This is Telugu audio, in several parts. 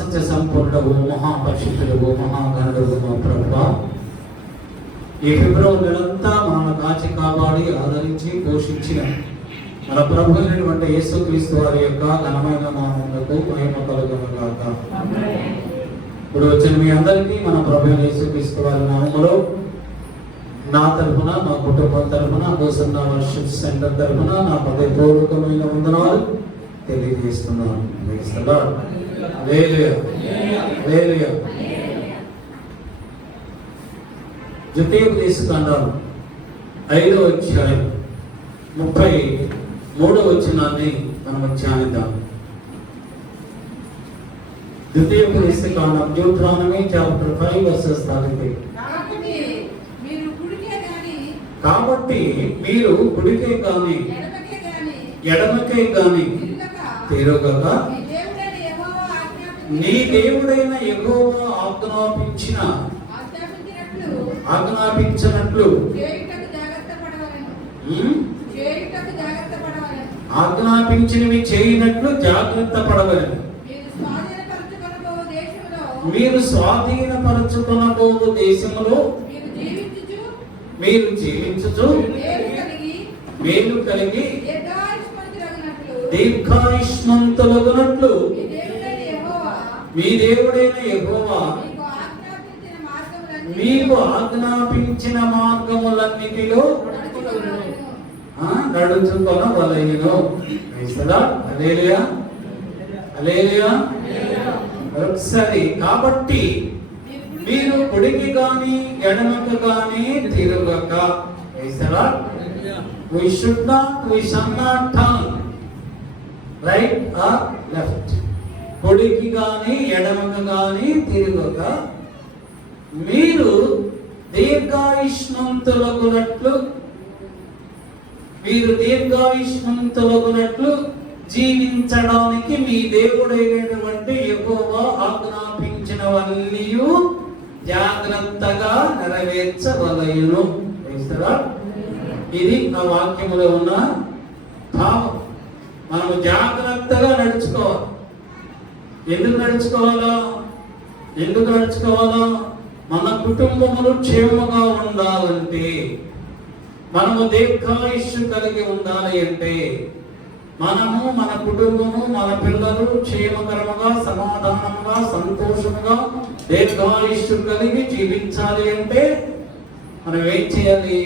కృపాసత్య సంపూర్ణవు మహాపరిశుద్ధుడు మహాగణుడు మా ప్రభువా, ఈ ఫిబ్రవరి నెలంతా మనల్ని కాచి కాపాడి ఆదరించి పోషించిన మన ప్రభు అయినటువంటి యేసుక్రీస్తు వారి యొక్క ఘనమైన నామమునకు మహిమ కలుగును గాక. ఇప్పుడు వచ్చిన మీ అందరికీ మన ప్రభు యేసుక్రీస్తు వారి నామములో నా తరఫున, మా కుటుంబం తరఫున, హోసన్న వర్షిప్ సెంటర్ తరఫున నా హృదయపూర్వకమైన వందనాలు తెలియజేస్తున్నాను. ద్వితీయోపదేశకాండం 5వ అధ్యాయం 33వ వచనాన్ని మనం ధ్యానిద్దాం. ద్వితీయోపదేశకాండం డ్యూట్రానమీ చాప్టర్ 5 వర్సెస్ 33. కాబట్టి మీరు కుడికే గాని ఎడమకే గాని తిరగక నీ దేవుడైన యెహోవా ఆజ్ఞాపించినట్లు ఆజ్ఞాపించినవి చేయనట్లు జాగ్రత్త పడవలెను. మీరు స్వాధీనపరచుకొనబోవు దేశములో మీరు జీవించుచు మేలు కలిగి దీర్ఘాయుష్మంతులగునట్లు మీ దేవుడైన యెహోవా మీకు ఆజ్ఞాపించిన మార్గములన్నిటిలో నడుచుకొనవలెను. హల్లెలూయా, హల్లెలూయా. ఒకసారి కాబట్టి మీరు కుడికి గాని ఎడమకు గాని తిరగక. We shall not turn right or left. కుడికి గాని ఎడమకు గాని తిరగక మీరు దీర్ఘాయుష్మంతులగునట్లు జీవించడానికి మీ దేవుడైనటువంటి యెహోవా ఆజ్ఞాపించినవన్నీ జాగ్రత్తగా నెరవేర్చవలయును. ఇది ఆ వాక్యములో ఉన్న భావం. మనము జాగ్రత్తగా నడుచుకోవాలి. ఎందుకు నడుచుకోవాలా? మన కుటుంబములు క్షేమగా ఉండాలంటే, మనము దీర్ఘాయుష్షు కలిగి ఉండాలి అంటే, మనము, మన కుటుంబము, మన పిల్లలు క్షేమకరముగా, సమాధానముగా, సంతోషముగా, దీర్ఘాయుష్షు కలిగి జీవించాలి అంటే మనం ఏం చేయాలి?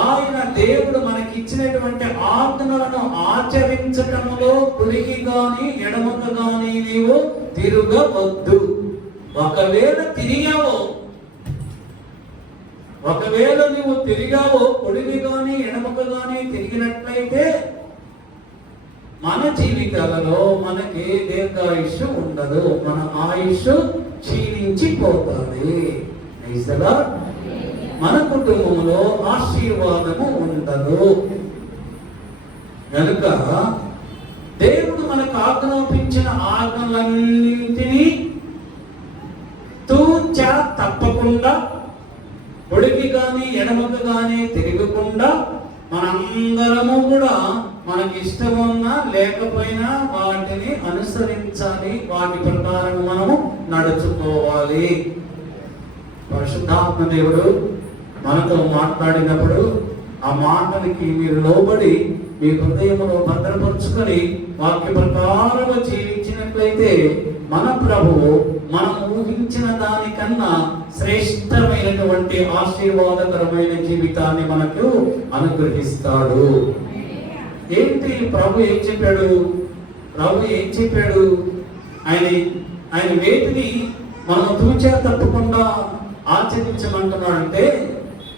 ఆయన దేవుడు మనకి ఇచ్చినటువంటి ఆజ్ఞలను ఆచరించటములో కుడికి గాని ఎడమకు గాని నీవు తిరగవద్దు. ఒకవేళ నువ్వు తిరిగావో కుడికి గాని ఎడమకు గాని తిరిగినట్లయితే మన జీవితాలలో మనకి దీర్ఘాయుష్షు ఉండదు, మన ఆయుష్ క్షీణించిపోతుంది. మన కుటుంబంలో ఆశీర్వాదము ఉండదు. కనుక దేవుడు మనకు ఆజ్ఞాపించిన ఆజ్ఞలన్నింటినీ తూచా తప్పకుండా కుడికి గాని ఎడమకు గాని తిరగకుండా మనందరము కూడా మనకి ఇష్టమున్నా లేకపోయినా వాటిని అనుసరించాలి, వాటి ప్రకారం మనము నడుచుకోవాలి. పరిశుద్ధాత్మ దేవుడు మనతో మాట్లాడినప్పుడు ఆ మాటలకి మీరు లోబడి మీ హృదయంలో భద్రపరుచుకొని వాక్య ప్రకారము జీవించినట్లయితే మన ప్రభువు మనం ఊహించిన దానికన్నా శ్రేష్టమైనటువంటి ఆశీర్వాదకరమైన జీవితాన్ని మనకు అనుగ్రహిస్తాడు. ఏంటి ప్రభు ఏం చెప్పాడు? ఆయన వేటిని మనం తూచా తప్పకుండా ఆచరించమంటున్నాడంటే,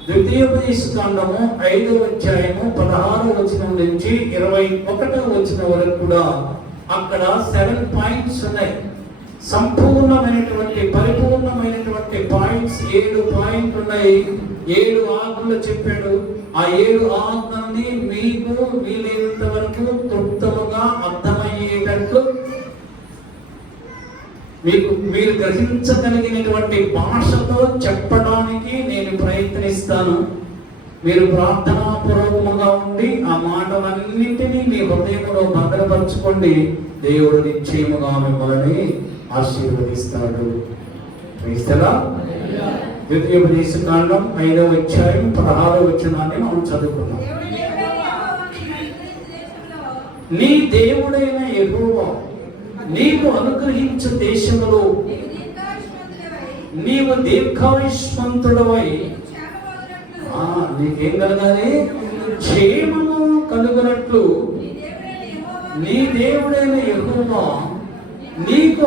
ద్వితీయోపదేశకాండము 5వ అధ్యాయము 16వ వచనం నుంచి 21వ వచనం వరకు కూడా అక్కడ 7 పాయింట్స్ ఉన్నాయి. సంపూర్ణమైనటువంటి పరిపూర్ణమైనటువంటి పాయింట్స్ 7 పాయింట్లు ఉన్నాయి. 7 ఆజ్ఞలు చెప్పాడు. ఆ 7 ఆజ్ఞల్ని మీకు వీలైనంత వరకు క్లుప్తముగా అర్థమయ్యేటట్లు మీరు గ్రహించగలిగినటువంటి భాషతో చెప్పడానికి నేను ప్రయత్నిస్తాను. మీరు ప్రార్థనాపూర్వకంగా ఉండి ఆ మాటలన్నింటినీ మీ హృదయంలో భద్రపరచుకోండి. దేవుడు నిశ్చయముగా మిమ్మల్ని ఆశీర్వదిస్తాడు. క్రైస్తలా ద్వితీయోపదేశకాండం 5వ అధ్యాయం 16వ వచనాన్ని మనం చదువుకున్నాం. నీ దేవుడైన యెహోవా నీకు అనుగ్రహించు దేశములో నీవు దీర్ఘాయుష్మంతుడవై నీకేం కలగాలి? క్షేమము కలుగునట్లు నీ దేవుడైన యెహోవా నీకు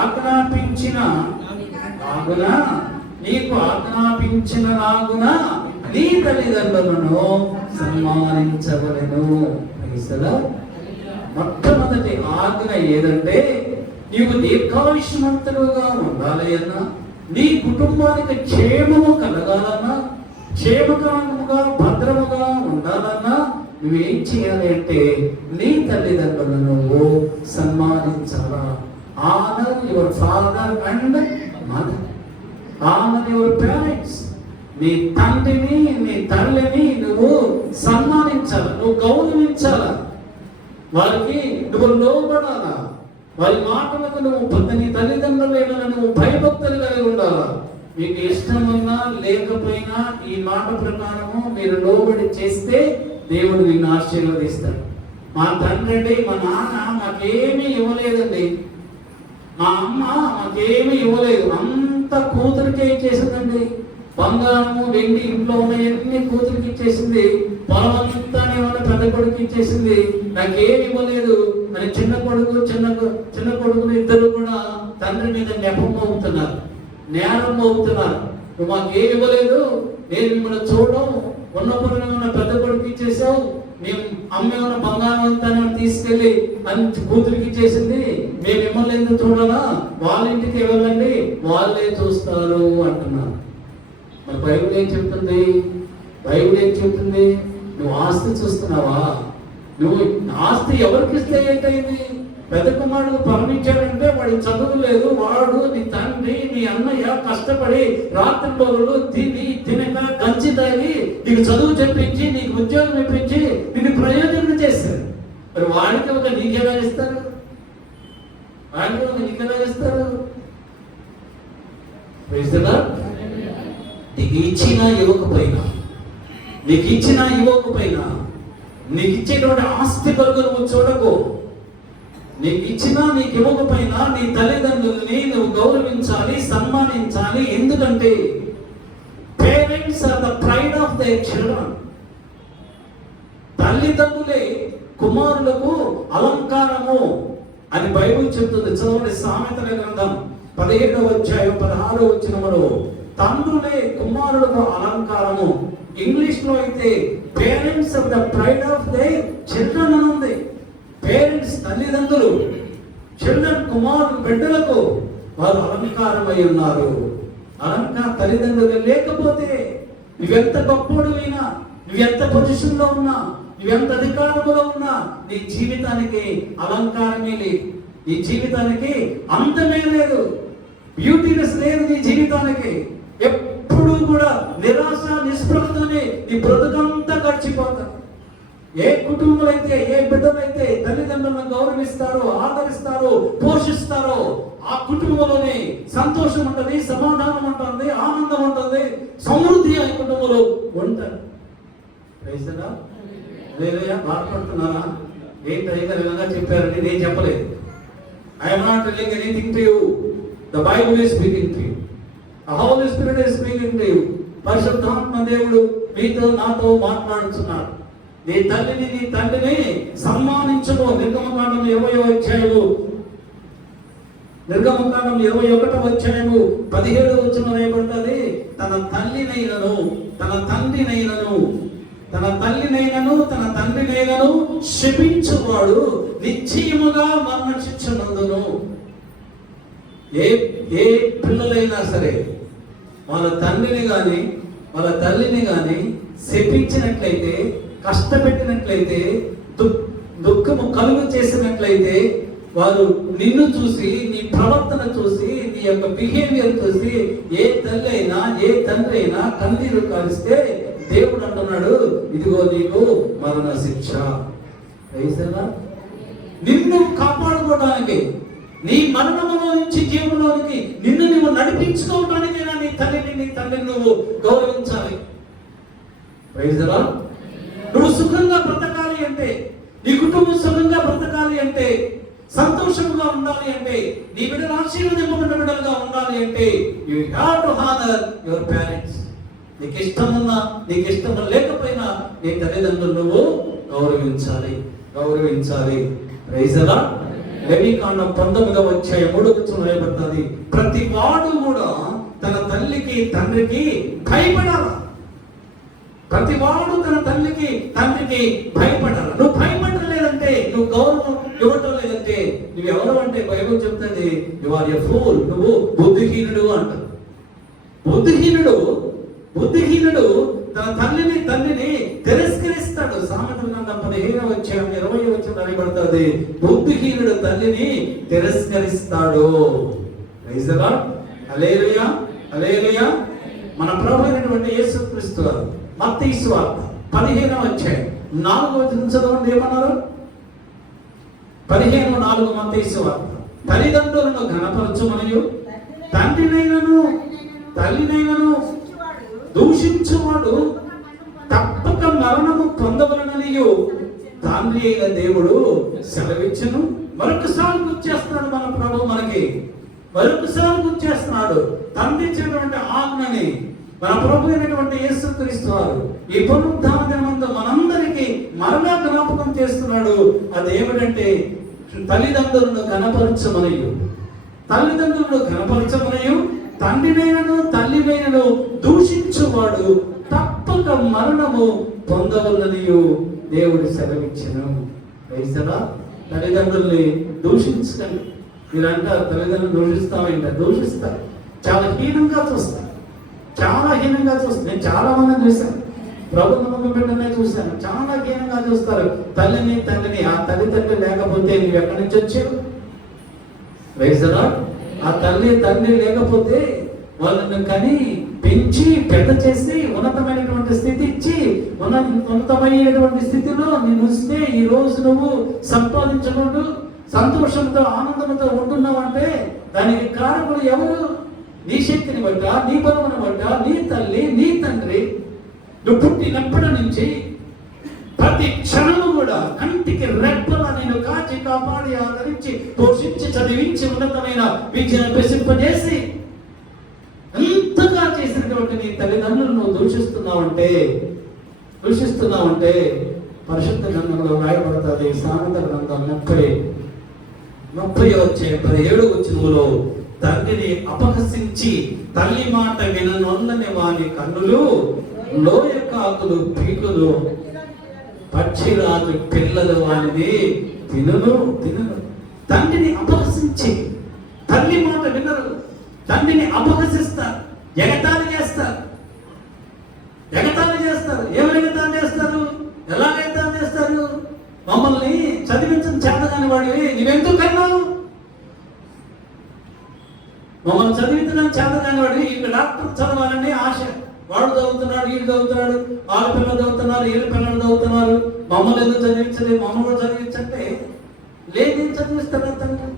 ఆజ్ఞాపించిన నాగున నీ తల్లిదండ్రులను సన్మానించవలెను. మొట్టమొదటి ఆజ్ఞ ఏదంటే నీవు దీర్ఘాయుష్మంతుడుగా ఉండాలి అన్నా, నీ కుటుంబానికి క్షేమము కలగాలన్నా, క్షేమకరముగా భద్రముగా ఉండాలన్నా నువ్వేం చేయాలి అంటే నీ తల్లిదండ్రులను నువ్వు సన్మానించాలా. Honour your father and mother, honour your parents. నీ తండ్రిని నీ తల్లిని నువ్వు సన్మానించాలా, నువ్వు గౌరవించాలా, వారికి నువ్వు లోబడాలా, వారి మాటలకు నువ్వు నీ తల్లిదండ్రులైనా నువ్వు భయభక్తులు కలిగి ఉండాలా. మీకు ఇష్టమున్నా లేకపోయినా ఈ మాట ప్రకారము మీరు లోబడి చేస్తే దేవుడు నిన్ను ఆశీర్వదిస్తాడు. మా తండ్రి అండి, మా నాన్న మాకేమీ ఇవ్వలేదండి, మా అమ్మ మాకేమీ ఇవ్వలేదు, అంత కూతురికే ఇచ్చేసిందండి, బంగారము వెండి ఇంట్లో ఉన్నవన్నీ కూతురికి ఇచ్చేసింది, పొలం అంతా పెద్ద కొడుకు ఇచ్చేసింది, నాకేమి ఇవ్వలేదు అని చిన్న కొడుకులు ఇద్దరు కూడా తండ్రి మీద నెపం మోపుతున్నారు, నేరం మోపుతున్నారు. నువ్వు మాకేమి ఇవ్వలేదు, నేను మిమ్మల్ని చూడడం, ఉన్నప్పుడు ఏమన్నా పెద్ద కొడుకు ఇచ్చేసావు, మేము అమ్మ ఏమన్నా బంగారం అంతా తీసుకెళ్ళి అని కూతురికి ఇచ్చేసింది, మేము మిమ్మల్ని ఎందుకు చూడాలా, వాళ్ళ ఇంటికి వెళ్ళండి వాళ్ళే చూస్తారు అంటున్నారు. మరి బైబిల్ ఏం చెప్తుంది? నువ్వు ఆస్తి చూస్తున్నావా? నువ్వు ఆస్తి ఎవరికి ఇస్తే ఏంటైంది? పెద్ద కుమారుడు పరమించాడంటే వాడి చదువు లేదు, వాడు నీ తండ్రి నీ అన్నయ్య కష్టపడి రాత్రి పగలు తినక గంచి తాగి నీకు చదువు చెప్పించి నీకు ఉద్యోగం ఇప్పించి నీకు ప్రయోజనం చేస్తారు. మరి వాడికి ఒక నీకెలా ఇస్తారు? నీకు ఇచ్చినా ఇవ్వకపోయినా నీకు ఇచ్చేటువంటి ఆస్తి కొరకు నువ్వు చూడకు. నీకు ఇచ్చినా నీకు ఇవ్వకపోయినా నీ తల్లిదండ్రులని నువ్వు గౌరవించాలి, సన్మానించాలి. ఎందుకంటే parents are the pride of their children. తల్లిదండ్రులే కుమారులకు అలంకారము అని బైబిల్ చెప్తుంది. చదవండి, సామెతల గ్రంథం 17వ అధ్యాయం 16వ వచనములో తండ్రులే కుమారులకు అలంకారము. ఇంగ్లీష్ లో అయితే parents of the pride of their children అని ఉంది. పేరెంట్స్ తల్లిదండ్రులు, చిల్డ్రన్ కుమారులు బిడ్డలకు వారు అలంకారమై ఉన్నారు. తల్లిదండ్రులు లేకపోతే నువ్వెంత గొప్పోడివైనా, నువ్వెంత పొజిషన్ లో ఉన్నా, నువ్వెంత అధికారంలో ఉన్నా నీ జీవితానికి అలంకారమే లేదు, నీ జీవితానికి అంతమే లేదు, బ్యూటీనెస్ లేదు నీ జీవితానికి. ఎప్పుడు కూడా నిరాశ నిస్పృహతోనే నీ బ్రతుకంతా గడిచిపోతారు. ఏ కుటుంబంలో అయితే, ఏ బిడ్డలైతే తల్లిదండ్రులను గౌరవిస్తారో, ఆదరిస్తారో, పోషిస్తారో ఆ కుటుంబంలోనే సంతోషం ఉంటుంది, సమాధానం ఉంటుంది, ఆనందం ఉంటుంది, సమృద్ధి ఆ కుటుంబంలో ఉంటారు. వేరేయా బాధపడుతున్నారా? ఏంటి అయ్యగారు విధంగా చెప్పారని నేను చెప్పలేదు. I'm not telling anything to you. The Bible is speaking to you. The Holy Spirit is speaking to you. పరిశుద్ధాత్మ దేవుడు మీతో నాతో మాట్లాడుతున్నాడు. నీ తల్లిని నీ తండ్రిని సన్మానించము. నిర్గమకాండం 20వ అధ్యాయము 21వ అధ్యాయము 17వ వచనం ఏమంటది? తన తల్లినైనను తన తండ్రినైనను శపించువాడు నిశ్చయముగా మరణ శిక్ష నందును. ఏ పిల్లలైనా సరే వాళ్ళ తండ్రిని గాని వాళ్ళ తల్లిని గాని శపించినట్లయితే, కష్టపెట్టినట్లయితే, దుఃఖము కలుగు చేసినట్లయితే, వారు నిన్ను చూసి, నీ ప్రవర్తన చూసి, నీ యొక్క బిహేవియర్ చూసి ఏ తల్లి అయినా ఏ తండ్రి అయినా కన్నీరు కారిస్తే దేవుడు అంటున్నాడు, ఇదిగో నీకు మరణ శిక్ష. నిన్ను కాపాడుకోవడానికి, నీ మరణములో నుంచి జీవంలోనికి నిన్ను నువ్వు నడిపించుకోవడానికైనా నీ తల్లిని నీ తండ్రిని నువ్వు గౌరవించాలి. Praise the Lord. నువ్వు సుఖంగా బ్రతకాలి అంటే, నీ కుటుంబం సుఖంగా బ్రతకాలి అంటే, సంతోషంగా ఉండాలి అంటే, నీ బిడ్డలు ఆశీర్వదింపబడిన బిడ్డలుగా ఉండాలి అంటే, you have to honour your parents. నీకు ఇష్టమున్నా నీకు ఇష్టం లేకపోయినా నీ తల్లిదండ్రులు నువ్వు గౌరవించాలి. Praise the Lord. లేవికాండం 19వ అధ్యాయం 3వ వచనం రాయబడుతుంది, ప్రతి వాడు కూడా తన తల్లికి తండ్రికి భయపడాలి. ప్రతి వాడు తన తల్లికి తండ్రికి భయపడాలి. నువ్వు భయపడలేదంటే, నువ్వు గౌరవం ఇవ్వటం లేదంటే నువ్వు ఎవరు అంటే బైబిల్ చెప్తుంది యు ఆర్ ఎ ఫూల్, నువ్వు బుద్ధిహీనుడు అంటారు. బుద్ధిహీనుడు తన తండ్రిని తిరస్కరిస్తాడు. సామెతల గ్రంథం 15వ అధ్యాయం 20వ వచనం రాయబడుతుంది, బుద్ధిహీనుడు తల్లిని తిరస్కరిస్తాడు. Praise the Lord. Hallelujah, hallelujah. మన ప్రభు అయినటువంటి యేసుక్రీస్తు వారు మత్తయి సువార్త 15వ అధ్యాయం 4వ వచనం చదవండి. ఏమన్నారు? 15:4 మత్తయి సువార్త, తల్లిదండ్రులను ఘనపరచుమనియు తల్లినైనను దూషించువాడు తప్పక మరణము పొందవలననియు తండ్రి అయిన దేవుడు సెలవిచ్చును. మరొకసారి గుర్తు చేస్తున్నాడు మన ప్రభు, మరొకసారి గుర్తు చేస్తున్నాడు తండ్రి ఇచ్చినటువంటి ఆజ్ఞని. మన ప్రభు అయినటువంటి యేసుక్రీస్తు వారు ఈ పునరుద్ధాన దినమందు మనందరికీ మరలా జ్ఞాపకం చేస్తున్నాడు. అదేమిటంటే తల్లిదండ్రులను ఘనపరచమనియు తండ్రినైనను తల్లినైనను దూషించువాడు తప్పక మరణము పొందవలనియు దేవుడు సెలవిచ్చెను. Praise the lord. తల్లిదండ్రుల్ని దూషించకండి. మీరంటారు తల్లిదండ్రులు దూషిస్తారు, చాలా హీనంగా చూస్తారు. నేను చాలా మందిని చూశాను, ప్రభు నమ్మకం బిడ్డనే చూశాను, చాలా హీనంగా చూస్తారు తల్లిని తండ్రిని. ఆ తల్లిదండ్రులు లేకపోతే నువ్వు ఎక్కడి నుంచి వచ్చావు? Praise the Lord. ఆ తండ్రి లేకపోతే వాళ్ళని కని పెంచి పెద్ద చేసి ఉన్నతమైనటువంటి స్థితి ఇచ్చి ఉన్నతమైనటువంటి స్థితిలో నేను వస్తే ఈ రోజు నువ్వు సంపాదించకుండా సంతోషంతో ఆనందంతో ఉంటున్నావు అంటే దానికి కారకుడు ఎవరు? నీ శక్తిని బట్ట, నీ బలమును బట్ట, నీ తల్లి నీ తండ్రి. నువ్వు పుట్టినప్పటి నుంచి ప్రతి క్షణము కూడా కంటికి రెప్పలా నేను కాచి కాపాడి ఆదరించి పోషించి చదివించి ఉన్నతమైన విద్యను ప్రసిద్ధపజేసి ఎంతగా చేసినటువంటి నీ తల్లిదండ్రులను నువ్వు దూషిస్తున్నావంటే పరిశుద్ధ గ్రంథంలో రాయబడుతుంది. సామెతల గ్రంథం 30వ అధ్యాయం 17వ వచనంలో, తండ్రిని అపహసించి తల్లి మాట విననొల్లని వాని కన్నులు లోయ కాకులు పీకులు పక్షిరాజు పిల్లలు వానిది తినును. తండ్రిని అపహసించి తల్లి మాట వినరు, తండ్రిని అపహసిస్తారు, ఎగతాళి చేస్తారు. ఏమని ఎగతాళి చేస్తారు? ఎలా ఎగతాళి చేస్తారు? మమ్మల్ని చదివించిన చేతగాని వాడివి నువ్వెందుకు కన్నావు? మమ్మల్ని చదివించడానికి చేతగాని వాడివి, ఇంకా డాక్టర్ చదవాలని ఆశ. వాడు చదువుతున్నాడు, వీడు చదువుతున్నాడు, వాళ్ళ పిల్లలు చదువుతున్నారు, వీళ్ళ పిల్లలు చదువుతున్నారు, మమ్మల్ని ఎందుకు చదివించలేదు? మమ్మల్ని చదివించంటే లేదేం చదివిస్తారు? తండ్రి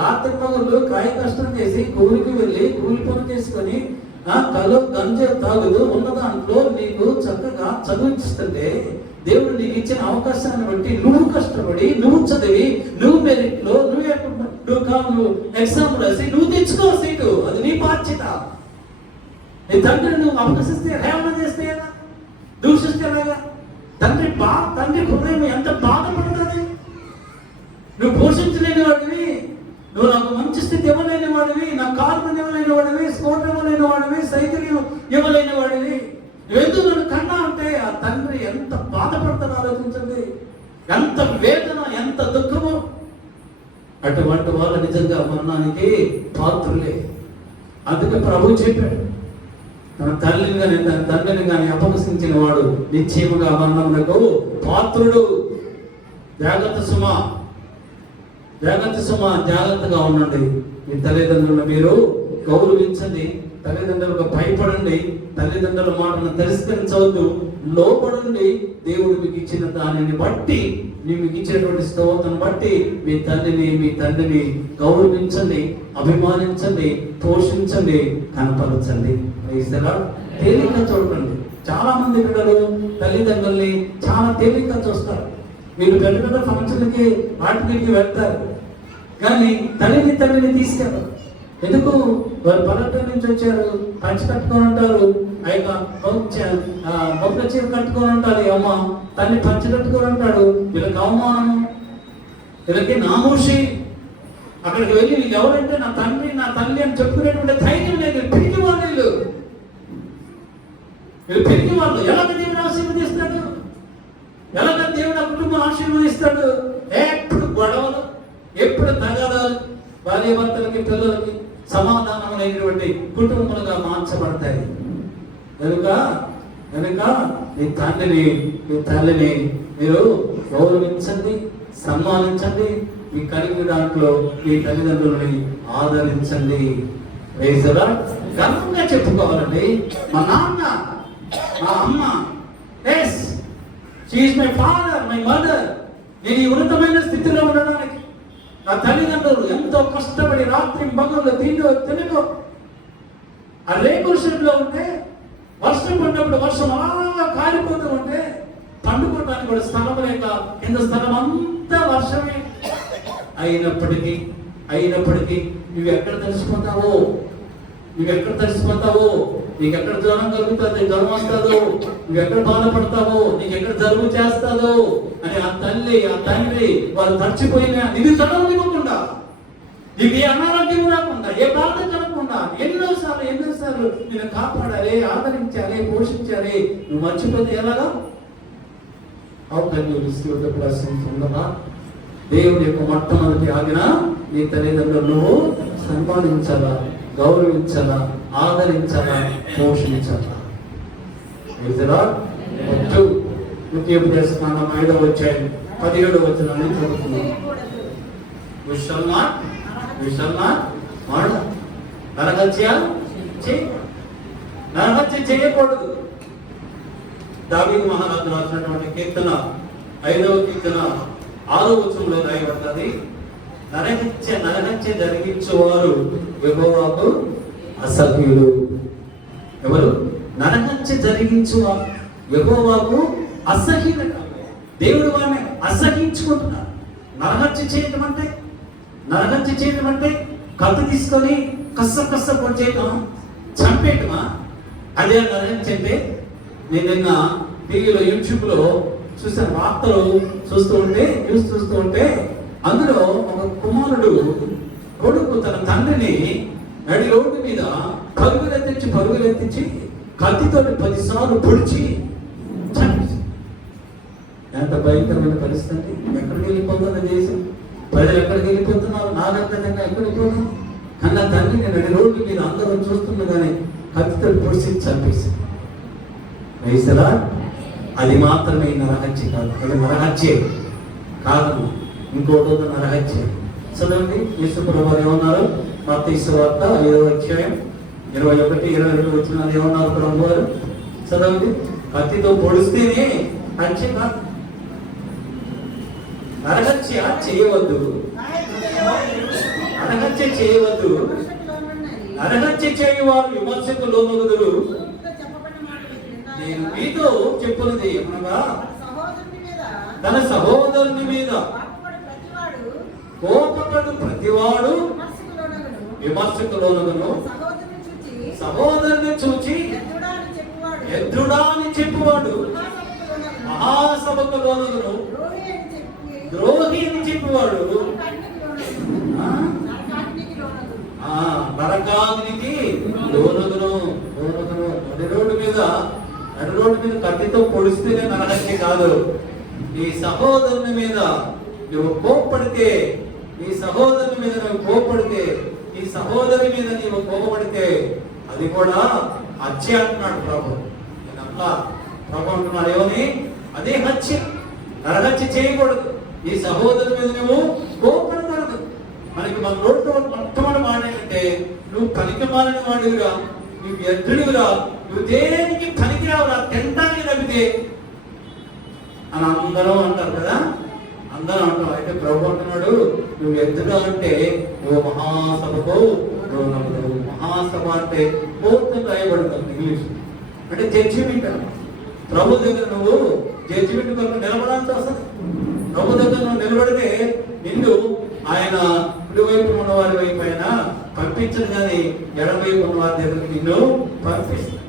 రాత్రి పగళ్ళు కాయ కష్టం చేసి కూలికి వెళ్ళి కూలి పని చేసుకొని కలో గంజ తాగుతూ ఉన్న దాంట్లో నీకు చక్కగా చదివిస్తుంటే దేవుడు నీకు ఇచ్చిన అవకాశాన్ని బట్టి నువ్వు కష్టపడి నువ్వు చదివి నువ్వు మెరిట్లో నువ్వు ఎగ్జామ్ రాసి నువ్వు తెచ్చుకో సీటు. అది నీ బాధ్యత. నీ తండ్రిని నువ్వు అవకాశిస్తే హేళన చేస్తే ఎలా, దూషిస్తే ఎలాగా? తండ్రి హృదయం ఎంత బాధపడుతుంది. నువ్వు పోషించలేని వాడివి, నువ్వు నాకు మంచి స్థితి ఇవ్వలేని వాడివి, నా కారు ఇవ్వలేని వాడివి, స్కూటర్ ఇవ్వలేని వాడివి, సైకిల్ ఇవ్వలేని వాడివి, నువ్వెందుకు నన్ను కన్నా అంటే ఆ తండ్రి ఎంత బాధపడతాడో ఆలోచించండి. ఎంత వేదన, ఎంత దుఃఖము. అటువంటి వాళ్ళు నిజంగా మరణానికి పాత్రులే. అందుకే ప్రభు చెప్పాడు, తన తల్లిని కానీ తన తండ్రిని కానీ అపహసించిన వాడు నిశ్చయముగా మరణమునకు పాత్రుడు. జాగ్రత్త సుమా, జాగ్రత్తగా ఉండండి. మీ తల్లిదండ్రులను మీరు గౌరవించండి. తల్లిదండ్రులకు భయపడండి, తల్లిదండ్రుల మాటను తిరస్కరించవద్దు, లోపడండి. దేవుడు మీకు ఇచ్చిన దానిని బట్టి, మీకు ఇచ్చినటువంటి స్తోత్రం బట్టి మీ తండ్రిని గౌరవించండి, అభిమానించండి, పోషించండి, కనపరచండి. తేలిక చూడండి. చాలా మంది పిల్లలు తల్లిదండ్రుల్ని చాలా తేలిక చూస్తారు. వీళ్ళు పెద్ద పెద్ద ఫంక్షన్లకి వాటికి వెళ్తారు, కానీ తండ్రిని తీసుకెళ్ళరు. ఎందుకు? వారు పల్లెటూరు నుంచి వచ్చారు, పంచి కట్టుకొని ఉంటారు, ఆ యొక్క మొక్క చీర కట్టుకొని ఉంటారు. అమ్మ తల్లి పంచి కట్టుకొని ఉంటాడు. వీళ్ళకి అవమానము, వీళ్ళకి నామోషి. అక్కడికి వెళ్ళి వీళ్ళు ఎవరంటే నా తల్లి అని చెప్పుకునేటువంటి ధైర్యం లేదు. పిరికి వాళ్ళు, వీళ్ళు పిరికి వాళ్ళు. ఎలాగ దేవుడు ఆశీర్వదిస్తాడు? ఎలాగ దేవుడు ఆ కుటుంబం ఆశీర్వదిస్తాడు? ఎప్పుడు గొడవలు, ఎప్పుడు తగాదాలు, భార్య భర్తలకి, పిల్లలకి సమాధానమైనటువంటి కుటుంబాలుగా మార్చబడతాయి. కనుక మీ తల్లిని మీరు గౌరవించండి, సన్మానించండి. మీ కలిగి దాంట్లో మీ తల్లిదండ్రులని ఆదరించండి. గర్వంగా చెప్పుకోవాలండి, మా నాన్న, మా అమ్మ, yes she is my father, my mother. నేను ఈ ఉన్నతమైన స్థితిలో ఉండడానికి నా తల్లిదండ్రులు ఎంతో కష్టపడి రాత్రి పగళ్ళు తినకు ఆ రేకుల షెడ్లో ఉంటే, వర్షం పడినప్పుడు వర్షం అలా కాలిపోతూ ఉంటే పండుకోవడానికి కూడా స్థలం లేక కింద స్థలం అంతా వర్షమే. అయినప్పటికీ నువ్వు ఎక్కడ తడిసిపోతావో, నీకు ఎక్కడ జ్వరం కలుగుతుంది, జ్వరం వస్తుందో, నువ్వు ఎక్కడ బాధపడతావో, నీకు ఎక్కడ జలుబు చేస్తాదో అని ఆ తల్లి, ఆ తండ్రి వాళ్ళు తడిచిపోయినా నిన్ను చదవనివ్వకుండా, నీకు ఏ అనారోగ్యం రాకుండా, ఏ బాధ కలగకుండా ఎన్నోసార్లు నిన్ను కాపాడాలి, ఆదరించాలి, పోషించాలి. నువ్వు మర్చిపోతే ఎలాగా? ఉండగా దేవుడి యొక్క మొట్టమొదటి ఆజ్ఞ, నీ తల్లిదండ్రులు నువ్వు సన్మానించాలా, గౌరవించాలా, ఆదరించాలా, పోషించాలా. స్నానం 5వ అధ్యాయం 17వ వచనాన్ని చదువుతున్నాం. నరహత్య చేయకూడదు. దావీదు మహారాజు రాసినటువంటి కీర్తన 5వ కీర్తన 6వ వచనంలో రాయబడ్డది, నరహత్య జరిగించేవారు యెహోవాకు అసహ్యులు. ఎవరు? నరహత్య జరిగించేవారు యెహోవాకు అసహ్యులట. దేవుడు వారిని అసహించుకుంటున్నారు. నరహత్య చేయటం అంటే కత్తి తీసుకొని కస్స పొడి చేయటం, చంపేయటమా? అదే నరహత్య అంటే. నేను నిన్న టీవీలో, యూట్యూబ్లో చూసాను, వార్తలు చూస్తూ ఉంటే అందులో ఒక కొడుకు తన తండ్రిని నడి రోడ్డు మీద పరుగులెత్తించి కత్తితో 10 సార్లు పొడిచి చంపేసి. ఎంత భయంకరమైన పరిస్థితి! ఎక్కడికి వెళ్ళిపోతున్న దేశం, ప్రజలు ఎక్కడికి వెళ్ళిపోతున్నారు, నాగరికంగా ఎక్కడికి పోతున్నారు. కన్న తండ్రిని నడి రోడ్డు మీద అందరూ చూస్తుండగానే కత్తితో పొడిచి చంపేసి. అది మాత్రమే నరహత్య కాదు. అది నరహత్యే కాదు, ఇంకోటి నరహత్య. చదవండి, యేసుప్రభువు వారు ఏమన్నారు? మత్తయి సువార్త 5వ అధ్యాయం 21-22 వచనాలు ఏమన్నారు ప్రభు వారు? చదవండి. కత్తితో పొడిస్తేనే హత్య కాదు. నరహత్య చేయవద్దు. నరహత్య చేయవారు విమర్శకు లోనగుదురు. నేను మీతో చెప్పున్నది ఏమనగా, తన సహోదరుని మీద కోపపడు ప్రతివాడు విమర్శకు లోనగును. సహోదరుని చూచి ఎద్దుడా అని చెప్పువాడు మహాసభకు లోనగును. ద్రోహి అని చెప్పువాడు నరకాగ్నికి లోనగును. నడి రోడ్డు మీద కత్తితో పొడిస్తేనే నరహత్య కాదు. ఈ సహోదరుని మీద నువ్వు కోపడితే, ఈ సహోదరి మీద నీవు కోపడితే అది కూడా హత్య అంటున్నాడు ప్రభు. ప్రభు అంటున్నాడు ఏమని? అదే హత్య. నరహత్య చేయకూడదు. ఈ సహోదరు మీద నువ్వు కోపడకూడదు. మన రోడ్డు మొట్టమొదటి మాట ఏంటంటే, నువ్వు పనికి మాలిన వాడివిగా, నువ్వు వ్యర్థుడివిరా, నువ్వు దేనికి పనికిరావురా, తినడానికి తప్పితే అని అందరూ అంటారు కదా. అందరూ అంటాం. అయితే ప్రభు అంటున్నాడు, నువ్వు వ్యర్థుడు అంటే నువ్వు మహాసభకు మహాసభ అంటే పూర్తిగా రాయబడుతుంది ఇంగ్లీష్ అంటే జడ్జిమెంట్. ప్రభు దగ్గర నువ్వు జడ్జిమెంట్ కొరకు నిలబడాల్సి వస్తుంది. ప్రభు దగ్గర నువ్వు నిలబడితే నిన్ను ఆయన కుడివైపు ఉన్న వారి వైపు అయినా పంపించదు, కానీ ఎడవైపు ఉన్న వారి దగ్గర నిన్ను పంపిస్తుంది.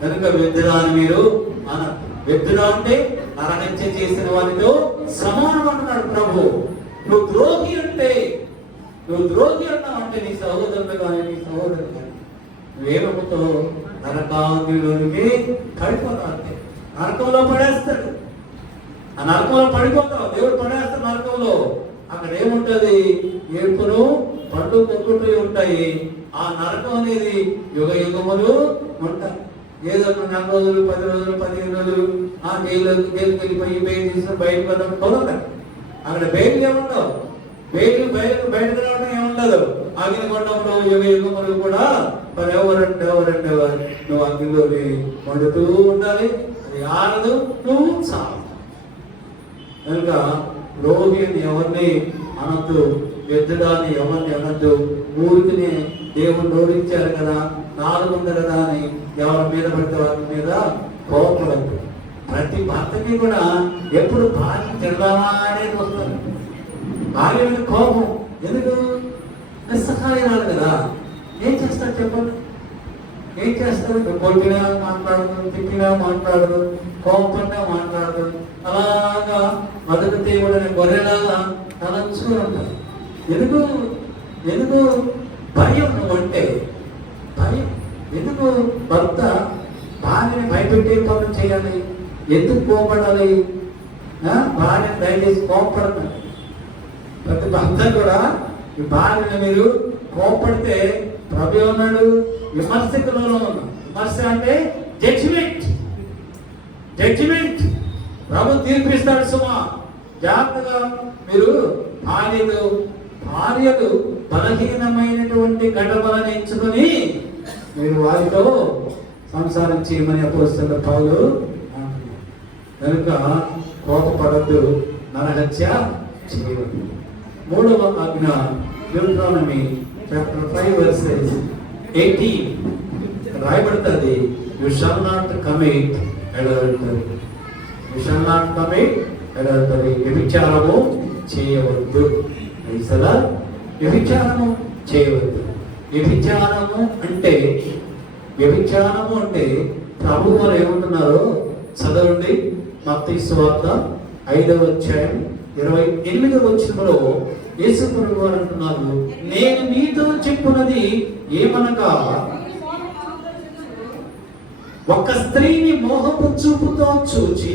కనుక వ్యర్థుడా అని మీరు అన్నారు. వ్యర్థుడా అంటే అరహత్య చేసిన వారితో సమానం అంటున్నాడు ప్రభు. నువ్వు ద్రోహి అంటే, నువ్వు ద్రోహి అన్నావంటే నీ సహోదరులు కానీ నీ సహోదరులు కానీ నువ్వేమవుతో నరకాగ్నిలోనికి పడిపోతావు. అంటే నరకంలో పడేస్తాడు. ఆ నరకంలో పడిపోతావు, దేవుడు పడేస్తాడు నరకంలో. అక్కడ ఏముంటది? ఏడుపును పండు కొట్టుకుంటూ ఉంటాయి. ఆ నరకం అనేది యుగ యుగములు ఉంటాయి. ఏదో 4 రోజులు 10 రోజులు 15 రోజులు ఆ జైలుకి వెళ్ళిపోయి బయట తీసుకుని బయటకు వెళ్ళడం కుదరదు. అక్కడ బయటకు ఏముండవు, బయటకు రావడం ఏముండదు. అగ్నికొండంలో యుగ యుగములు కూడా ఎవరంటే నువ్వు అగ్నిలోని వండుతూ ఉండాలి. అది ఆరదు, నువ్వు చాలు. కనుక రోగిని ఎవరిని అనద్దు, వ్యర్థుడాన్ని ఎవరిని అనద్దు. ఊరికి దేవుడు నోరించారు కదా, 400 కదా అని ఎవరి మీద పడితే వారి మీద కోపడద్దు. ప్రతి భర్తకి కూడా ఎప్పుడు భార్య తిరగాలా అనేది వస్తుంది. భార్య మీద కోపం ఎందుకు? నిస్సహాయరాలు కదా. ఏం చేస్తారు చెప్పండి? ఏం చేస్తారు? కొట్టినా మాట్లాడదు, తిప్పినా మాట్లాడదు, కోపంగా మాట్లాడదు. అలాగా మొదటి దేవుడని గొర్రెలాగా తలంచుకుని ఉంటారు. ఎందుకు భయం? నువ్వంటే భయం. ఎందుకు భర్త భార్యని భయపెట్టే పనులు చేయాలి? ఎందుకు కోపడాలి? భార్యని దయచేసి కోపడతారు. ప్రతి భర్త కూడా ఈ భార్యని మీరు కోపడితే ప్రభు ఉన్నాడు, విమర్శకులలో ఉన్నాడు. విమర్శ అంటే జడ్జిమెంట్. ప్రభు తీర్పిస్తాడు. సుమా జాగ్రత్తగా మీరు భార్యలు బలహీనమైనటువంటి ఘటనలను ఎంచుకొని మీరు వారితో సంసారం చేయమని అపోస్తలుడైన పౌలు అంటున్నాడు. కనుక కోపపడద్దు, నరహత్య చేయవద్దు. 3వ ఆజ్ఞ డ్యూటెరోనమీ చాప్టర్ 5 verses 18 రాయబడుతుంది. You shall not commit adultery. You shall not commit adultery. వ్యభిచారము చేయవద్దు. వ్యభిచారము చేయవద్దు. వ్యభిచారము అంటే ప్రభు వారు ఏమంటున్నారో చదవండి. మత్తయి సువార్త 5వ అధ్యాయం 28వ వచనంలో యేసు ప్రభు వారు అంటున్నారు, నేను మీతో చెప్పున్నది ఏమనగా, ఒక స్త్రీని మోహపు చూపుతో చూచి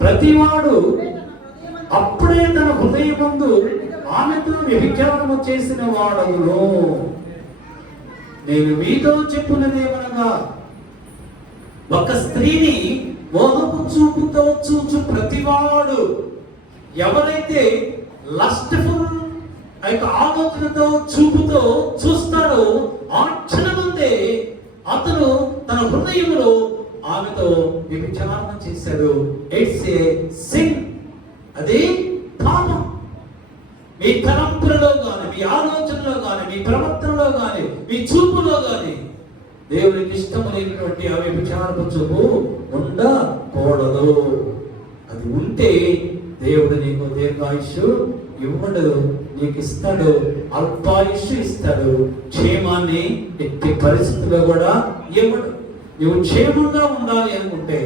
ప్రతివాడు అప్పుడే తన హృదయమందు ఆమెతో వ్యభిచారము చేసిన వాడవును. నేను మీతో చెప్పున్నది ఏమనగా, ఒక స్త్రీని మోహపు చూపుతో చూచు ప్రతివాడు, ఎవరైతే లస్ట్ఫుల్ ఆలోచనతో చూపుతో చూస్తాడో ఆ క్షణముందే అతను తన హృదయంలో ఆమెతో వ్యభిచారం చేశాడు. It's a sin. అది పాపం. మీ తలంపులలో కానీ, మీ ఆలోచనలో కానీ, మీ ప్రవర్తనలో కానీ, మీ చూపులో కానీ దేవునికి ఇష్టము లేనటువంటి ఆ వ్యభిచారపు చూపు ఉండకూడదు. అది ఉంటే దేవుడు నీకు దీర్ఘాయుష్షు ఇవ్వడు, నీకు ఇస్తాడు, అల్పాయుష్షు ఇస్తాడు. క్షేమాన్ని ఎట్టి పరిస్థితుల్లో కూడా ఇవ్వడు. నువ్వు క్షేమంగా ఉండాలి అనుకుంటే,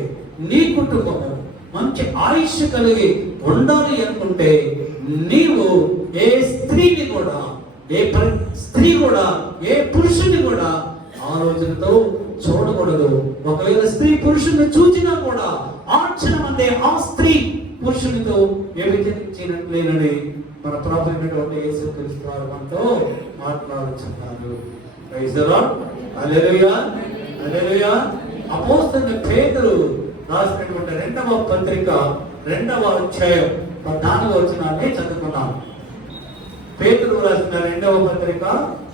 నీ కుటుంబము మంచి ఆయుష్ కలిగి ఉండాలి అనుకుంటే, నీవు ఏ స్త్రీ కూడా ఏ పురుషుని కూడా ఆలోచనతో చూడకూడదు. ఒకవేళ స్త్రీ పురుషుని చూచినా కూడా ఆ క్షణమందే ఆ స్త్రీ పురుషునితో వ్యభిచరించినట్లేనని మన ప్రభువైనటువంటి యేసుక్రీస్తు వారు మనతో మాట్లాడుతున్నారు. Praise the Lord. Hallelujah, hallelujah. అపోస్తలుడైన పేతురు రాసినటువంటి 2వ పత్రిక 2వ అధ్యాయం 14వ వచనాన్ని చదువుకున్నాం. పేతురు రాసిన 2వ పత్రిక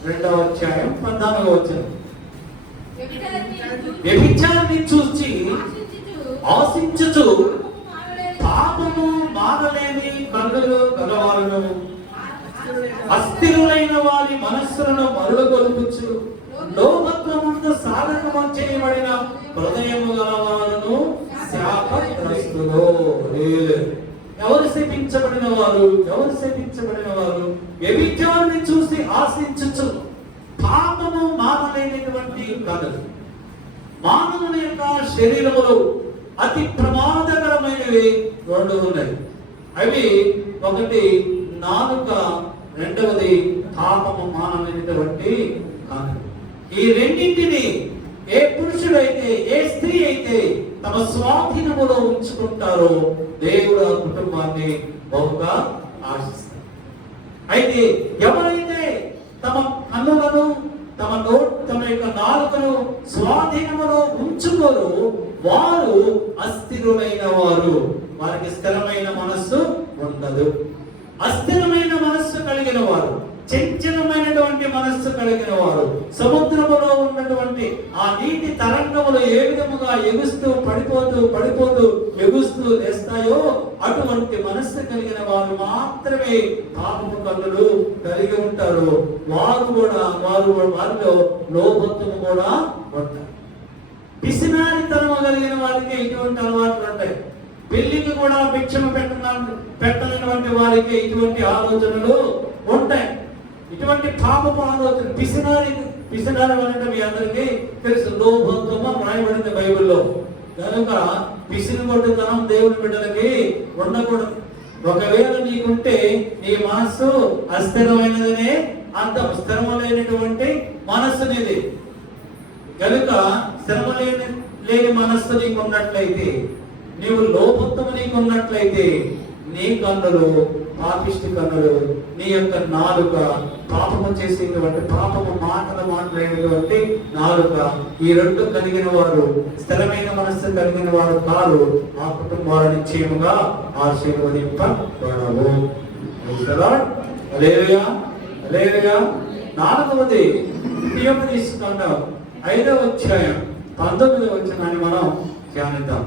2వ అధ్యాయం 14వ వచనం. వ్యభిచారిని చూచి ఆశించుచు పాపము మానలేని కన్నులు గలవారును అస్థిరులైన వారి మనస్సులను మరుగొల్పుచు లోకత్వముందు సాధకము చేయబడిన హృదయము గలవారును శాపగ్రస్తులు. ఎవరు శపించబడిన వారు? ఎవరు శపించబడిన వారు? వ్యభిచారిని చూసి ఆశించుచు పాపము మానలేనటువంటి కన్నులు. మానవుని యొక్క శరీరములో అతి ప్రమాదకరమైనవి రెండు ఉన్నాయి. అవి ఒకటి నాలుక, రెండవది పాపము మానమైనటువంటి కన్నులు. ఈ రెండింటిని ఏ పురుషుడైతే ఏ స్త్రీ అయితే తమ స్వాధీనములో ఉంచుకుంటారో దేవుడు ఆ కుటుంబాన్ని బహుగా ఆశిస్తారు. అయితే ఎవరైతే తమ కన్నులను తమ యొక్క నాలుకను స్వాధీనములో ఉంచుకోరు వారు అస్థిరులైన వారు. వారికి స్థిరమైన మనస్సు ఉండదు. అస్థిరమైన మనస్సు కలిగిన వారు, చంచలమైనటువంటి మనస్సు కలిగిన వారు, సముద్రములో ఉన్నటువంటి ఆ నీటి తరంగములు ఏ విధముగా ఎగుస్తూ పడిపోతూ ఎగుస్తూ లేస్తాయో అటువంటి మనస్సు కలిగిన వారు మాత్రమే పాపము కన్నులు కలిగి ఉంటారు. వారిలో లోభత్వము కూడా ఉంటారు. పిసినారితనము కలిగిన వారికి ఇటువంటి అలవాట్లు ఉంటాయి. పెళ్లికి కూడా భిక్షము పెట్టలేనటువంటి వారికి ఇటువంటి ఆలోచనలు ఉంటాయి. ఇటువంటి పాపపు ఆలోచన పిసినారి అంటే మీ అందరికీ తెలుసు. లోభత్వము రాయబడింది బైబిల్లో. కనుక పిసినగొడ్డుతనం దేవుని బిడ్డలకి ఉండకూడదు. ఒకవేళ నీకుంటే నీ మనస్సు అస్థిరమైనదనే అర్థం. స్థిరమైనటువంటి మనస్సు నీది. కనుక లేని మనస్సు నీకు ఉన్నట్లయితే, నీవు లోభత్వము నీకు ఉన్నట్లయితే నీ కన్నులు పాపిష్టి కన్నులు, నీ యొక్క నాలుక పాపము చేసేటువంటి పాపము మాటలు మాట్లాడేటువంటి నాలుక, ఈ రెండు కలిగిన వారు స్థిరమైన మనస్సు కలిగిన వారు కాదు. ఆ కుటుంబాలను నిశ్చయముగా ఆశీర్వదింపబడవు. హల్లెలూయా, హల్లెలూయా. నాలుగవది ఉపయోగిస్తున్నాం. 5వ అధ్యాయం 19వ వచనాన్ని మనం ధ్యానిద్దాం.